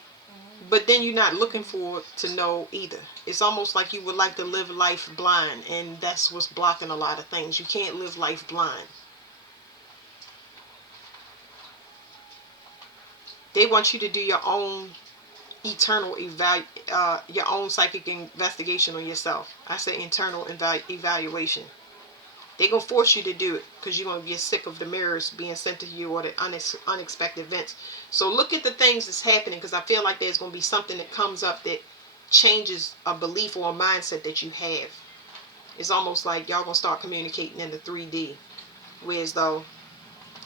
but then you're not looking for it to know either. It's almost like you would like to live life blind, and that's what's blocking a lot of things. You can't live life blind. They want you to do your own eternal your own psychic investigation on yourself. I say internal evaluation. They're going to force you to do it because you're going to get sick of the mirrors being sent to you or the unexpected events. So look at the things that's happening, because I feel like there's going to be something that comes up that changes a belief or a mindset that you have. It's almost like y'all going to start communicating in the 3D. Whereas though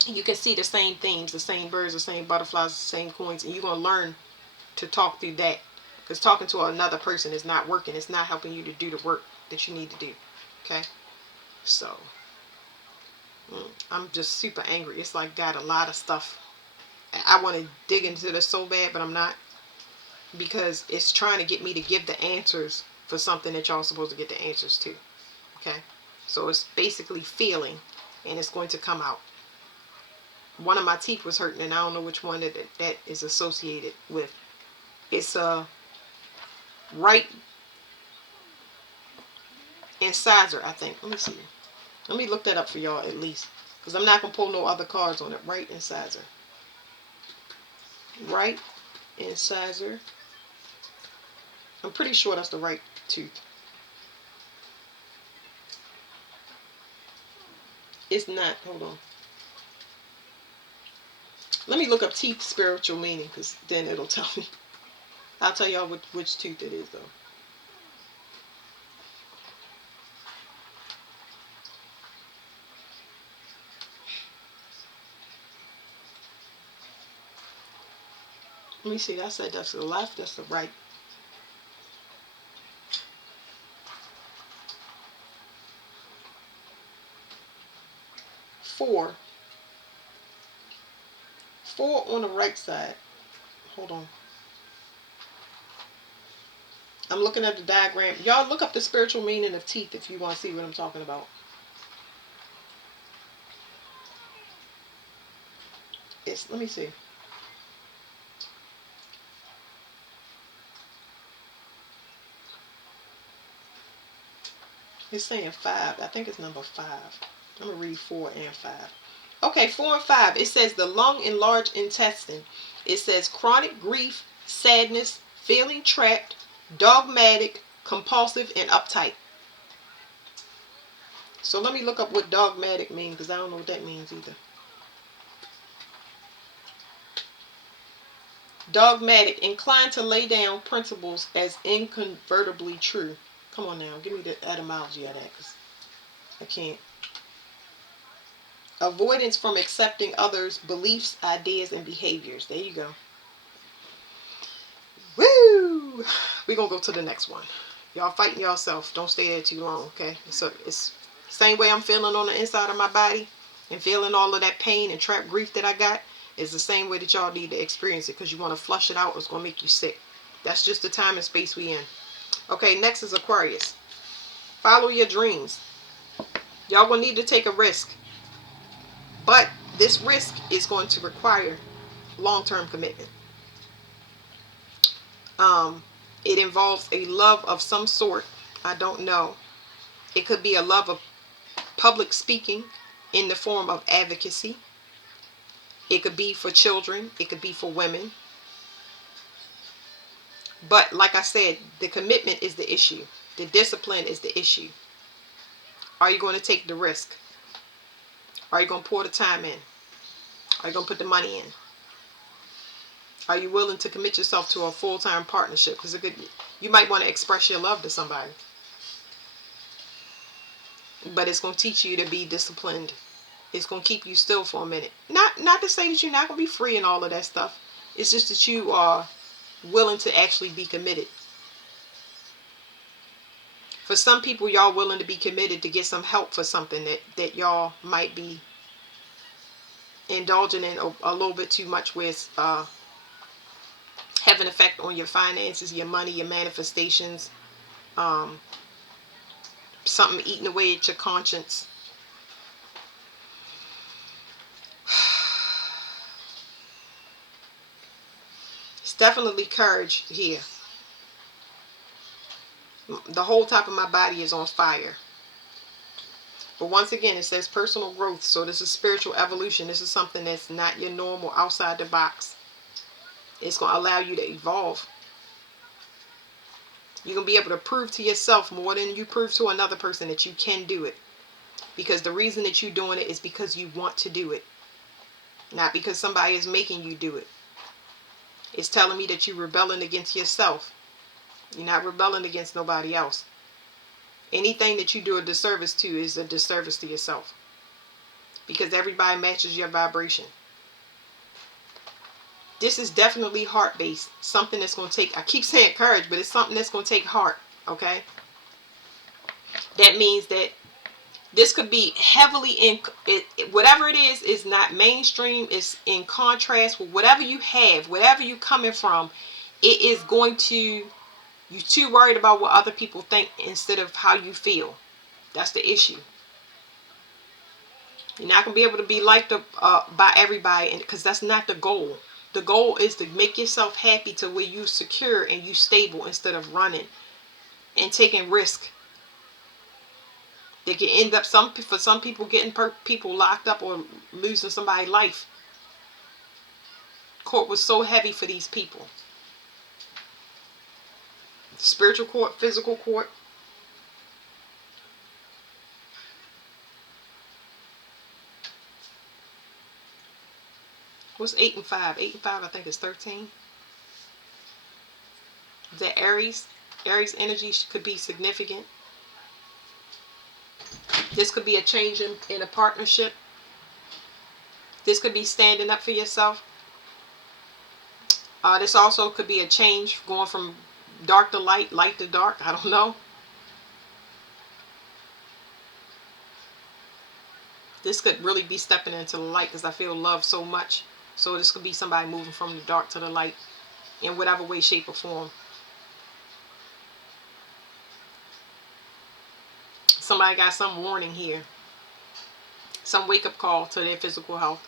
you can see the same themes, the same birds, the same butterflies, the same coins, and you're going to learn to talk through that. Because talking to another person is not working. It's not helping you to do the work that you need to do. Okay? So, I'm just super angry. It's like got a lot of stuff. I want to dig into this so bad, but I'm not. Because it's trying to get me to give the answers for something that y'all supposed to get the answers to. Okay? So it's basically feeling, and it's going to come out. One of my teeth was hurting, and I don't know which one that is associated with. It's right incisor, I think. Let me see. Let me look that up for y'all at least, because I'm not going to pull no other cards on it. Right incisor. Right incisor. I'm pretty sure that's the right tooth. It's not. Hold on. Let me look up teeth spiritual meaning, because then it'll tell me. I'll tell y'all which tooth it is, though. Let me see. I said that's the left. That's the right. Four on the right side. Hold on. I'm looking at the diagram. Y'all look up the spiritual meaning of teeth if you want to see what I'm talking about. Let me see. It's saying 5. I think it's number 5. I'm going to read 4 and 5. Okay, 4 and 5. It says the lung and large intestine. It says chronic grief, sadness, feeling trapped, dogmatic, compulsive, and uptight. So let me look up what dogmatic means, because I don't know what that means either. Dogmatic, inclined to lay down principles as incontrovertibly true. Come on now, give me the etymology of that, because I can't. Avoidance from accepting others' beliefs, ideas, and behaviors. There you go. Woo! We're going to go to the next one. Y'all fighting yourself. Don't stay there too long, okay? So it's the same way I'm feeling on the inside of my body and feeling all of that pain and trapped grief that I got. Is the same way that y'all need to experience it, because you want to flush it out or it's going to make you sick. That's just the time and space we in. Okay, next is Aquarius. Follow your dreams. Y'all gonna need to take a risk. But this risk is going to require long-term commitment. It involves a love of some sort. I don't know. It could be a love of public speaking in the form of advocacy. It could be for children. It could be for women. But like I said, the commitment is the issue. The discipline is the issue. Are you going to take the risk? Are you going to pour the time in? Are you going to put the money in? Are you willing to commit yourself to a full-time partnership? Because you might want to express your love to somebody. But it's going to teach you to be disciplined. It's going to keep you still for a minute. Not to say that you're not going to be free and all of that stuff. It's just that you are willing to actually be committed. For some people, y'all willing to be committed to get some help for something that y'all might be indulging in a little bit too much with, have an effect on your finances, your money, your manifestations, something eating away at your conscience. It's definitely courage here. The whole top of my body is on fire. But once again, it says personal growth. So this is spiritual evolution. This is something that's not your normal outside the box. It's going to allow you to evolve. You're going to be able to prove to yourself more than you prove to another person that you can do it. Because the reason that you're doing it is because you want to do it. Not because somebody is making you do it. It's telling me that you're rebelling against yourself. You're not rebelling against nobody else. Anything that you do a disservice to is a disservice to yourself. Because everybody matches your vibration. This is definitely heart-based. Something that's going to take, I keep saying courage, but it's something that's going to take heart. Okay? That means that this could be heavily in, whatever it is not mainstream. It's in contrast with whatever you have, whatever you're coming from. It is going to, you're too worried about what other people think instead of how you feel. That's the issue. You're not going to be able to be liked by everybody, because that's not the goal. The goal is to make yourself happy to where you're secure and you stable instead of running and taking risk. They can end up, for some people, getting people locked up or losing somebody's life. Court was so heavy for these people. Spiritual court, physical court. What's 8 and 5? 8 and 5, I think, is 13. The Aries. Aries energy could be significant. This could be a change in a partnership. This could be standing up for yourself. This also could be a change going from dark to light, light to dark. I don't know. This could really be stepping into the light, because I feel love so much. So this could be somebody moving from the dark to the light in whatever way, shape, or form. Somebody got some warning here. Some wake-up call to their physical health.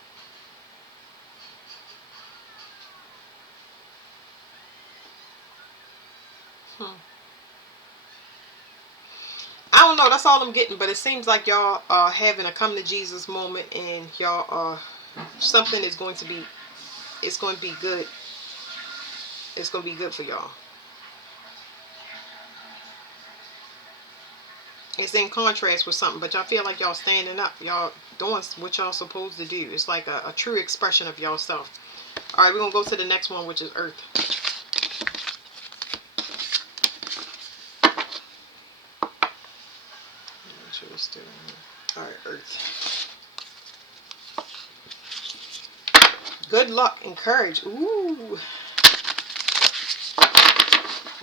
I don't know. That's all I'm getting. But it seems like y'all are having a come to Jesus moment, and y'all are, something is going to be, it's going to be good. It's going to be good for y'all. It's in contrast with something, but y'all feel like y'all standing up. Y'all doing what y'all supposed to do. It's like a true expression of y'all self. All right, we're going to go to the next one, which is Earth. All right, Earth. Good luck and courage. Ooh.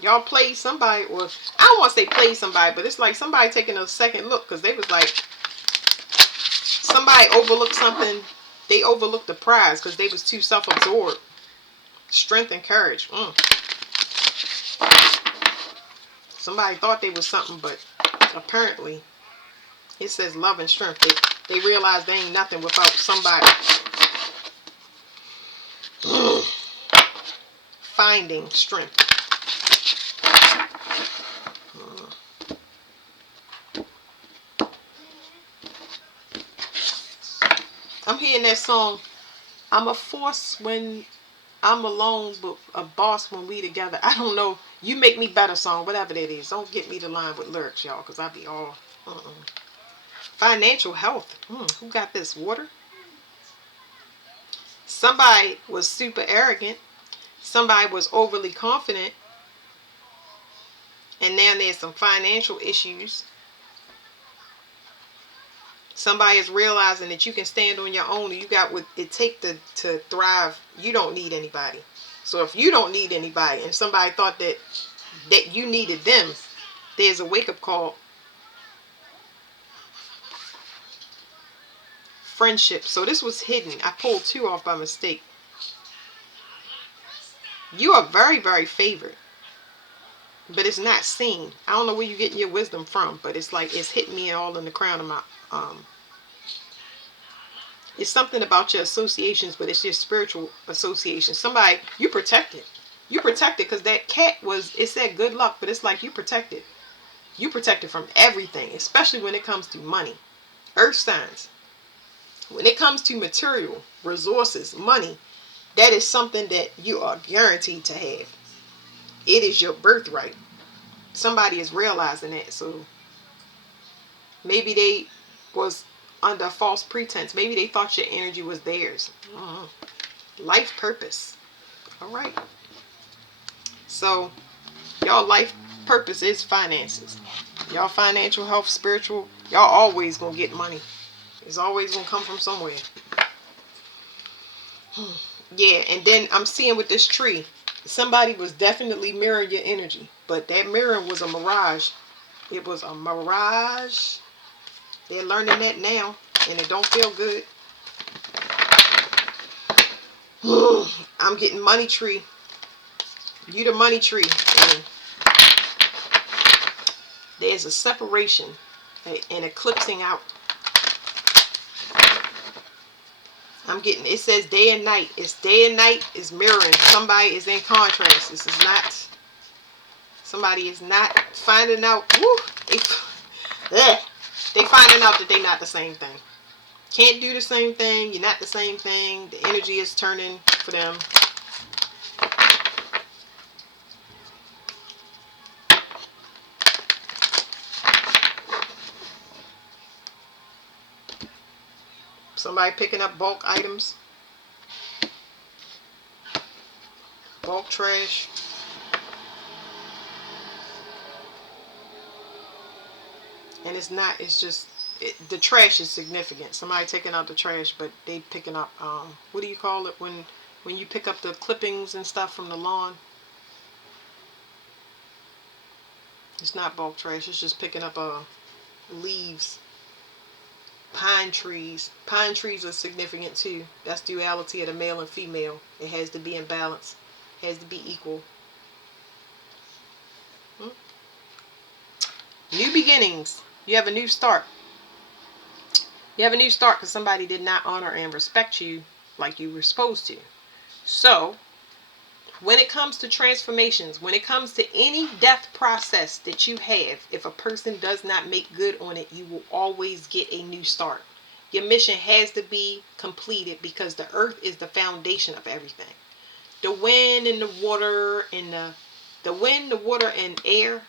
Y'all played somebody, or I don't want to say played somebody, but it's like somebody taking a second look, because they was like, somebody overlooked something. They overlooked the prize because they was too self-absorbed. Strength and courage. Somebody thought they was something, but apparently it says love and strength. They realize they ain't nothing without somebody finding strength. I'm hearing that song, I'm a force when I'm alone, but a boss when we together. I don't know. You make me better song, whatever that is. Don't get me to line with lyrics, y'all, because I be all... Financial health. Who got this? Water? Somebody was super arrogant. Somebody was overly confident. And now there's some financial issues. Somebody is realizing that you can stand on your own and you got what it takes to thrive. You don't need anybody. So if you don't need anybody and somebody thought that you needed them, there's a wake-up call. Friendship. So this was hidden. I pulled 2 off by mistake. You are very, very favored. But it's not seen. I don't know where you're getting your wisdom from, but it's like it's hitting me all in the crown of my it's something about your associations, but it's your spiritual association. Somebody, you protected. You protected because that cat was, it said good luck, but it's like you protected. You protected from everything, especially when it comes to money. Earth signs. When it comes to material, resources, money, that is something that you are guaranteed to have. It is your birthright. Somebody is realizing that. So maybe they was under false pretense. Maybe they thought your energy was theirs. Life purpose. All right. So y'all life purpose is finances. Y'all financial health, spiritual. Y'all always gonna get money. It's always gonna come from somewhere. Yeah, and then I'm seeing with this tree, somebody was definitely mirroring your energy, but that mirror was a mirage. It was a mirage. They're learning that now, and it don't feel good. I'm getting money tree. You the money tree. And there's a separation, an eclipsing out. I'm getting, it says day and night. It's day and night is mirroring. Somebody is in contrast. This is not, somebody is not finding out. They finding out that they not the same thing. Can't do the same thing. You're not the same thing. The energy is turning for them. Somebody picking up bulk items. Bulk trash. And it's not, it's just, the trash is significant. Somebody taking out the trash, but they picking up, what do you call it when you pick up the clippings and stuff from the lawn? It's not bulk trash, it's just picking up leaves. Pine trees. Pine trees are significant too. That's duality of the male and female. It has to be in balance. It has to be equal. New beginnings. You have a new start. You have a new start because somebody did not honor and respect you like you were supposed to. So, when it comes to transformations, when it comes to any death process that you have, if a person does not make good on it, you will always get a new start. Your mission has to be completed because the earth is the foundation of everything. The wind and the water and the wind, the water and air,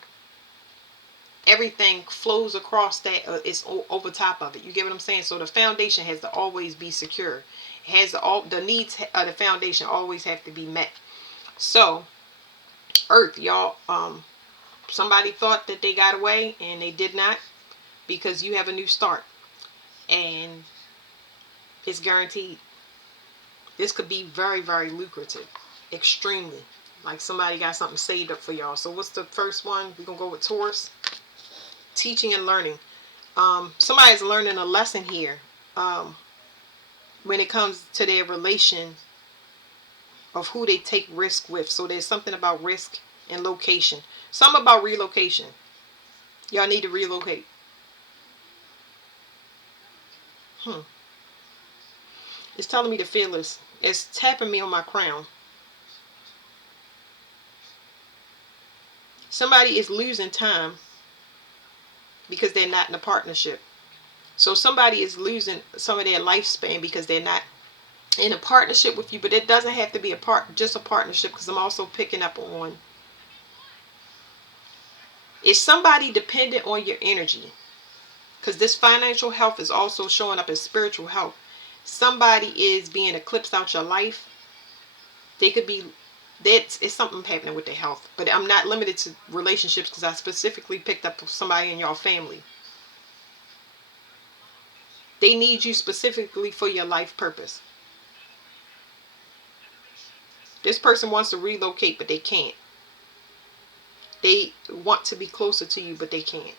everything flows across that. It's over top of it. You get what I'm saying? So the foundation has to always be secure. It has the needs of the foundation always have to be met. So, earth, y'all, somebody thought that they got away and they did not, because you have a new start and it's guaranteed. This could be very, very lucrative, extremely. Like somebody got something saved up for y'all. So what's the first one? We're gonna go with Taurus. Teaching and learning. Somebody's learning a lesson here when it comes to their relation of who they take risk with. So there's something about risk. and location. Something about relocation. Y'all need to relocate. It's telling me to feel this. It's tapping me on my crown. Somebody is losing time because they're not in a partnership. So somebody is losing some of their lifespan because they're not in a partnership with you. But it doesn't have to be just a partnership, because I'm also picking up on, is somebody dependent on your energy? Because this financial health is also showing up as spiritual health. Somebody is being eclipsed out your life. They could be, it's something happening with their health. But I'm not limited to relationships, because I specifically picked up somebody in your family. They need you specifically for your life purpose. This person wants to relocate, but they can't. They want to be closer to you, but they can't.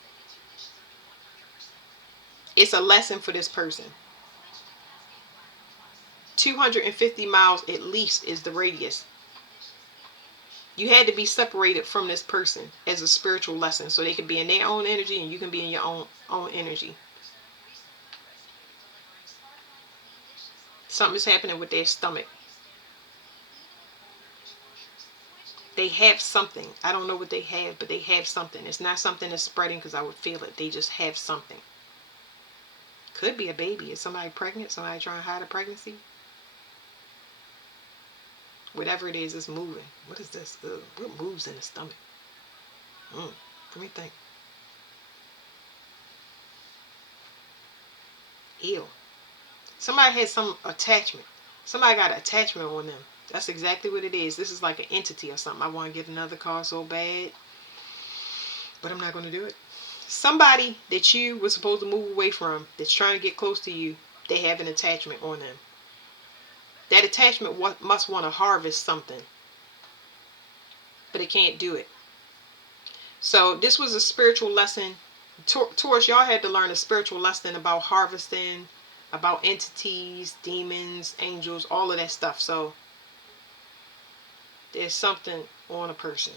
It's a lesson for this person. 250 miles at least is the radius. You had to be separated from this person as a spiritual lesson, so they could be in their own energy and you can be in your own energy. Something's happening with their stomach. They have something. I don't know what they have, but they have something. It's not something that's spreading, because I would feel it. They just have something. Could be a baby. Is somebody pregnant? Somebody trying to hide a pregnancy? Whatever it is, it's moving. What is this? Ugh. What moves in the stomach? Let me think. Ew. Somebody has some attachment. Somebody got an attachment on them. That's exactly what it is. This is like an entity or something. I want to get another card so bad, but I'm not going to do it. Somebody that you were supposed to move away from, that's trying to get close to you, they have an attachment on them. That attachment must want to harvest something, but it can't do it. So this was a spiritual lesson. Taurus, y'all had to learn a spiritual lesson about harvesting, about entities, demons, angels, all of that stuff. So there's something on a person.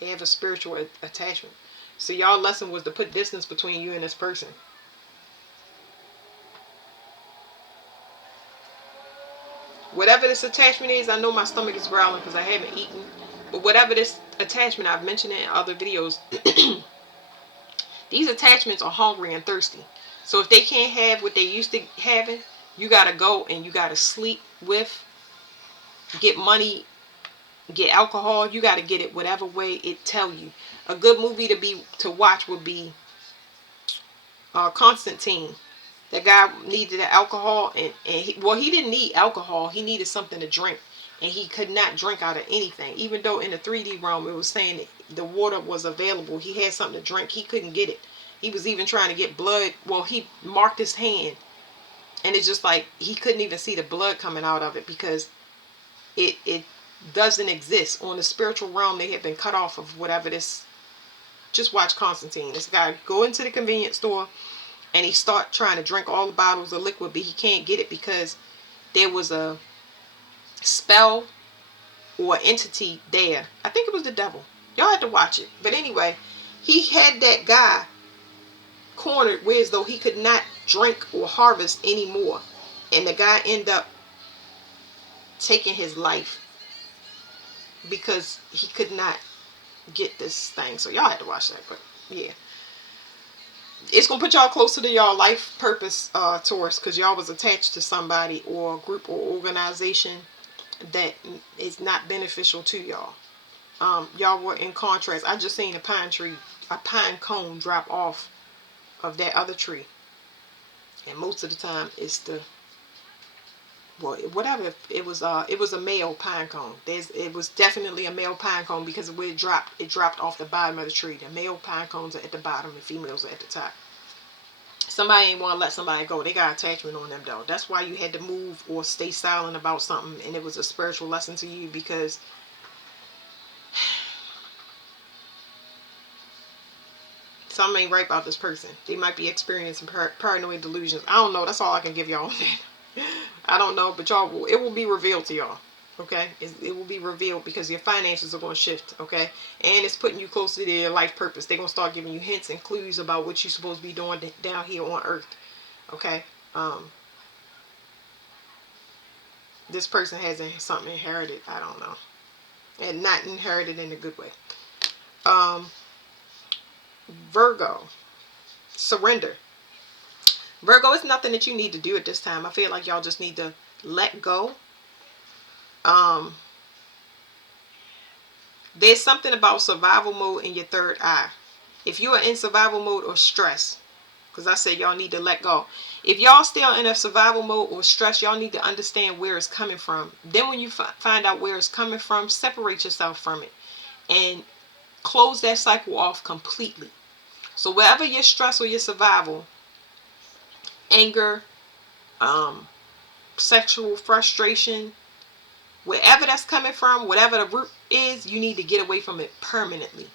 They have a spiritual attachment. So y'all lesson was to put distance between you and this person. Whatever this attachment is, I know my stomach is growling because I haven't eaten. But whatever this attachment, I've mentioned it in other videos. These attachments are hungry and thirsty. So if they can't have what they used to having, you got to go and you got to sleep with, get money, get alcohol. You got to get it whatever way it tell you. A good movie to watch would be Constantine. That guy needed the alcohol, and he didn't need alcohol. He needed something to drink, and he could not drink out of anything. Even though in the 3D realm it was saying that the water was available, he had something to drink. He couldn't get it. He was even trying to get blood. Well, he marked his hand, and it's just like he couldn't even see the blood coming out of it, because it doesn't exist. On the spiritual realm, they had been cut off of whatever this. Just watch Constantine. This guy go into the convenience store, and he start trying to drink all the bottles of liquid, but he can't get it because there was a spell or entity there. I think it was the devil. Y'all had to watch it. But anyway, he had that guy cornered where as though he could not drink or harvest anymore. And the guy ended up taking his life because he could not get this thing. So y'all had to watch that. But yeah. It's going to put y'all closer to y'all life purpose, Taurus, because y'all was attached to somebody or a group or organization that is not beneficial to y'all. Y'all were in contrast. I just seen a pine cone drop off of that other tree. And most of the time it's whatever. It was a male pine cone. It was definitely a male pine cone because where it dropped off the bottom of the tree. The male pine cones are at the bottom and females are at the top. Somebody ain't want to let somebody go. They got attachment on them, though. That's why you had to move or stay silent about something, and it was a spiritual lesson to you, because something ain't right about this person. They might be experiencing paranoid delusions. I don't know. That's all I can give y'all on that. I don't know, but it will be revealed to y'all. Okay, it will be revealed because your finances are going to shift. Okay, and it's putting you closer to your life purpose. They're going to start giving you hints and clues about what you're supposed to be doing down here on earth. Okay, this person has something inherited. I don't know, and not inherited in a good way. Virgo, surrender. Virgo, it's nothing that you need to do at this time. I feel like y'all just need to let go. There's something about survival mode in your third eye. If you are in survival mode or stress, because I said y'all need to let go. If y'all still in a survival mode or stress, y'all need to understand where it's coming from. Then when you find out where it's coming from, separate yourself from it and close that cycle off completely. So wherever your stress or your survival, anger, sexual frustration, wherever that's coming from, whatever the root is, you need to get away from it permanently.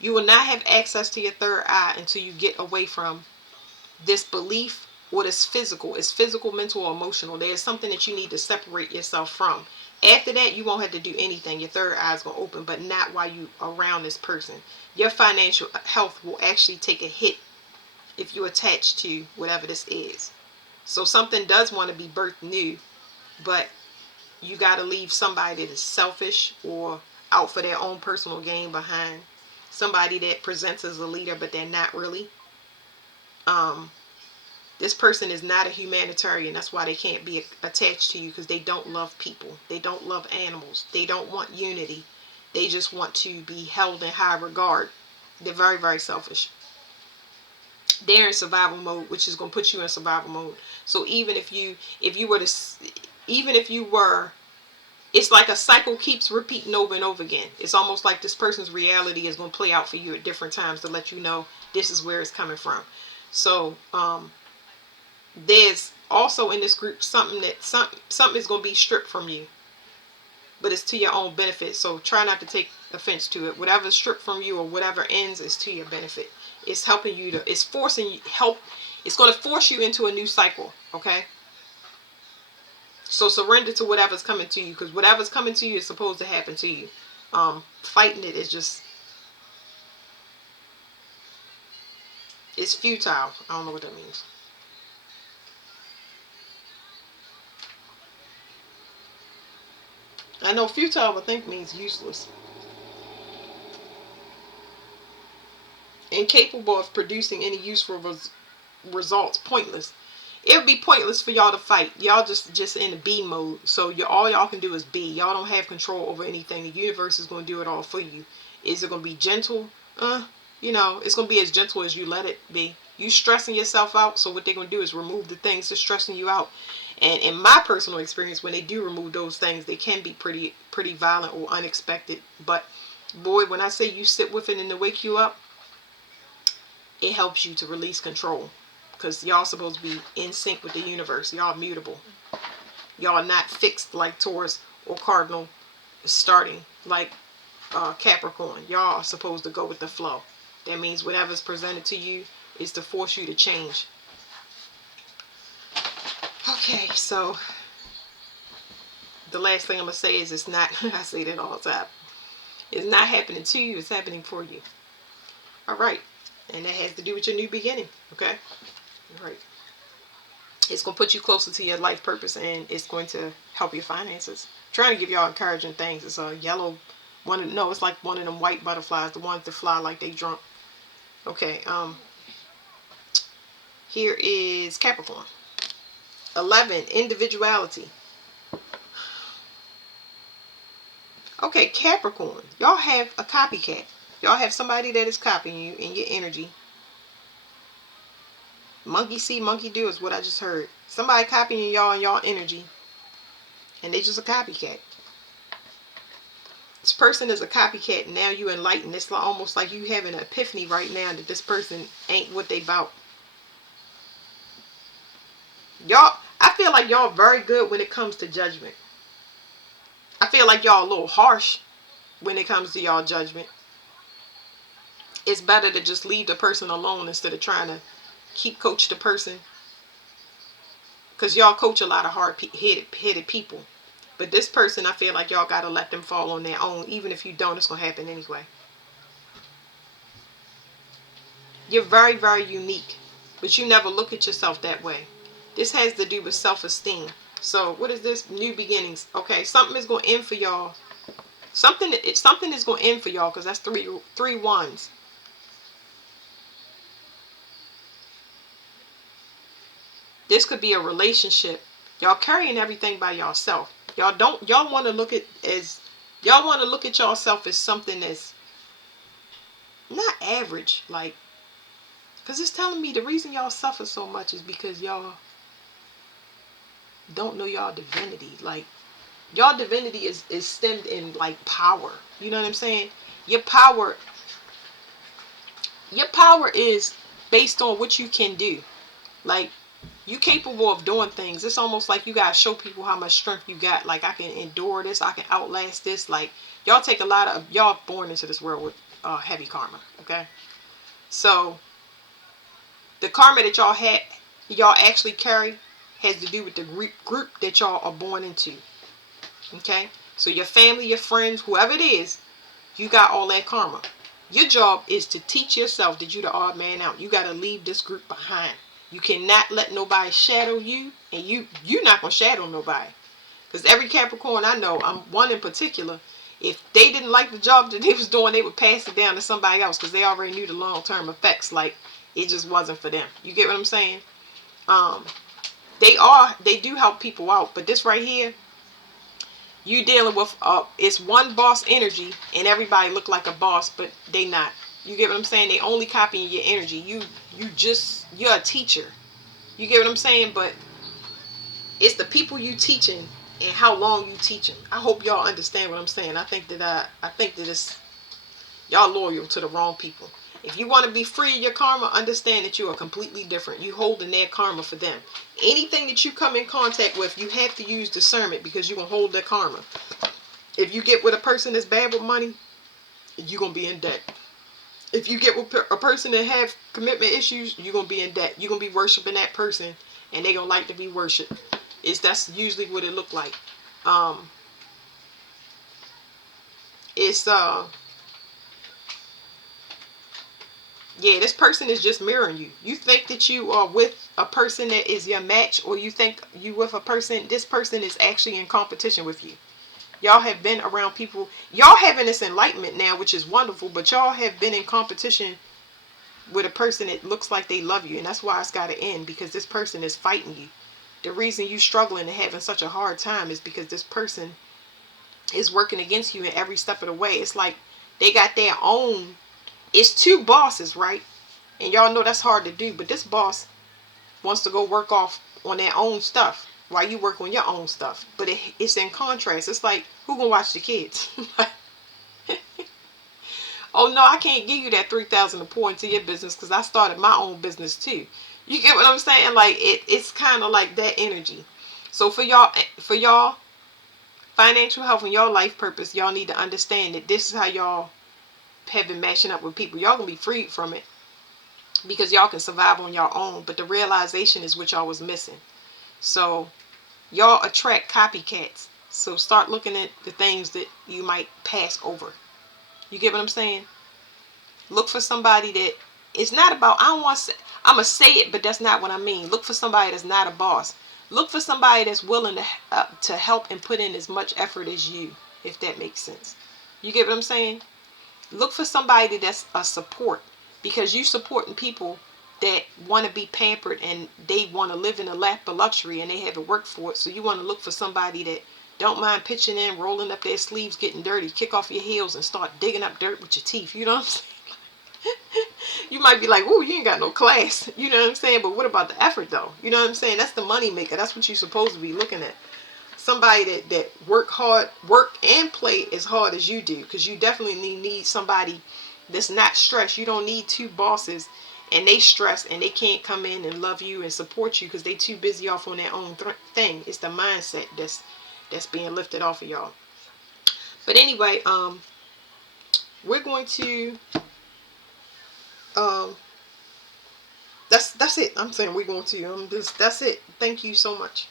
You will not have access to your third eye until you get away from this belief or this physical. It's physical, mental, or emotional. There's something that you need to separate yourself from. After that, you won't have to do anything. Your third eye is going to open, but not while you around this person. Your financial health will actually take a hit if you attach to whatever this is. So something does want to be birthed new, but you got to leave somebody that is selfish or out for their own personal gain behind. Somebody that presents as a leader, but they're not really. This person is not a humanitarian. That's why they can't be attached to you, because they don't love people. They don't love animals. They don't want unity. They just want to be held in high regard. They're very, very selfish. They're in survival mode, which is going to put you in survival mode. So even if you were, it's like a cycle keeps repeating over and over again. It's almost like this person's reality is going to play out for you at different times to let you know this is where it's coming from. So there's also in this group something is going to be stripped from you, but it's to your own benefit. So try not to take offense to it. Whatever's stripped from you or whatever ends is to your benefit. It's helping you to, it's forcing you, it's going to force you into a new cycle. Okay, so surrender to whatever's coming to you, because whatever's coming to you is supposed to happen to you. Fighting it is just, it's futile. I don't know what that means. I know futile, I think, means useless. Incapable of producing any useful results. Pointless. It would be pointless for y'all to fight. Y'all just in the be mode. So all y'all can do is be. Y'all don't have control over anything. The universe is going to do it all for you. Is it going to be gentle? It's going to be as gentle as you let it be. You stressing yourself out. So what they're going to do is remove the things that's stressing you out. And in my personal experience, when they do remove those things, they can be pretty violent or unexpected. But boy, when I say you sit with it and to wake you up, it helps you to release control. Because y'all supposed to be in sync with the universe. Y'all mutable. Y'all not fixed like Taurus or Cardinal, starting like Capricorn. Y'all are supposed to go with the flow. That means whatever's presented to you is to force you to change. Okay, so the last thing I'm going to say is it's not, I say that all the time, it's not happening to you, it's happening for you. Alright, and that has to do with your new beginning, okay? Alright. It's going to put you closer to your life purpose, and it's going to help your finances. I'm trying to give y'all encouraging things. It's a yellow one. No, it's like one of them white butterflies, the ones that fly like they drunk. Okay, here is Capricorn. 11, individuality. Okay, Capricorn, y'all have a copycat. Y'all have somebody that is copying you in your energy. Monkey see, monkey do is what I just heard. Somebody copying y'all in y'all energy, and they just a copycat. This person is a copycat, and now you enlightened. It's almost like you have an epiphany right now that this person ain't what they bout. Y'all, I feel like y'all very good when it comes to judgment. I feel like y'all a little harsh when it comes to y'all judgment. It's better to just leave the person alone instead of trying to coach the person. Because y'all coach a lot of hard-headed people. But this person, I feel like y'all got to let them fall on their own. Even if you don't, it's going to happen anyway. You're very, very unique. But you never look at yourself that way. This has to do with self-esteem. So what is this? New beginnings. Okay, something is going to end for y'all. Something is going to end for y'all, because that's three wands. This could be a relationship. Y'all carrying everything by yourself. Y'all want to look at yourself as something that's not average, like, because it's telling me the reason y'all suffer so much is because y'all don't know y'all divinity. Like, y'all divinity is stemmed in, like, power. You know what I'm saying? Your power is based on what you can do. Like, you capable of doing things. It's almost like you gotta show people how much strength you got. Like, I can endure this, I can outlast this. Like, y'all take a lot of, y'all born into this world with heavy karma. Okay, so the karma that y'all actually carry has to do with the group that y'all are born into. Okay, so your family, your friends, whoever it is, you got all that karma. Your job is to teach yourself that you're the odd man out. You got to leave this group behind. You cannot let nobody shadow you, and you're not going to shadow nobody. Because every Capricorn I know, I'm one in particular, if they didn't like the job that they was doing, they would pass it down to somebody else because they already knew the long-term effects. Like, it just wasn't for them. You get what I'm saying? They do help people out, but this right here, you dealing with it's one boss energy, and everybody look like a boss, but they not. You get what I'm saying? They only copying your energy. You're a teacher. You get what I'm saying? But it's the people you teaching and how long you teaching. I hope y'all understand what I'm saying. I think that it's y'all loyal to the wrong people. If you want to be free of your karma, understand that you are completely different. You holding their karma for them. Anything that you come in contact with, you have to use discernment, because you're going to hold their karma. If you get with a person that's bad with money, you're going to be in debt. If you get with a person that have commitment issues, you're going to be in debt. You're going to be worshiping that person, and they're going to like to be worshipped. That's usually what it look like. Yeah, this person is just mirroring you. You think that you are with a person that is your match, or you think you with a person, this person is actually in competition with you. Y'all have been around people, y'all having this enlightenment now, which is wonderful, but y'all have been in competition with a person that looks like they love you, and that's why it's got to end, because this person is fighting you. The reason you struggling and having such a hard time is because this person is working against you in every step of the way. It's like they got their own. It's two bosses, right? And y'all know that's hard to do, but this boss wants to go work off on their own stuff while you work on your own stuff. But it's in contrast. It's like, who gonna watch the kids? Oh no, I can't give you that 3,000 to pour into your business, because I started my own business too. You get what I'm saying? Like, it's kind of like that energy. So for y'all financial health and y'all life purpose, y'all need to understand that this is how y'all have been matching up with people. Y'all gonna be freed from it, because y'all can survive on your own, but the realization is what y'all was missing. So y'all attract copycats. So start looking at the things that you might pass over. You get what I'm saying? Look for somebody that it's not about, I'm gonna say it, but that's not what I mean. Look for somebody that's not a boss. Look for somebody that's willing to help and put in as much effort as you, if that makes sense. You get what I'm saying? Look for somebody that's a support, because you supporting people that want to be pampered, and they want to live in a lap of luxury, and they haven't worked for it. So you want to look for somebody that don't mind pitching in, rolling up their sleeves, getting dirty, kick off your heels, and start digging up dirt with your teeth. You know what I'm saying? You might be like, "Ooh, you ain't got no class." You know what I'm saying? But what about the effort, though? You know what I'm saying? That's the money maker. That's what you're supposed to be looking at. Somebody that work hard, work and play as hard as you do, because you definitely need somebody that's not stressed. You don't need two bosses and they stress and they can't come in and love you and support you because they too busy off on their own thing. It's the mindset that's being lifted off of y'all. But anyway, we're going to that's it. I'm saying we're going to that's it. Thank you so much.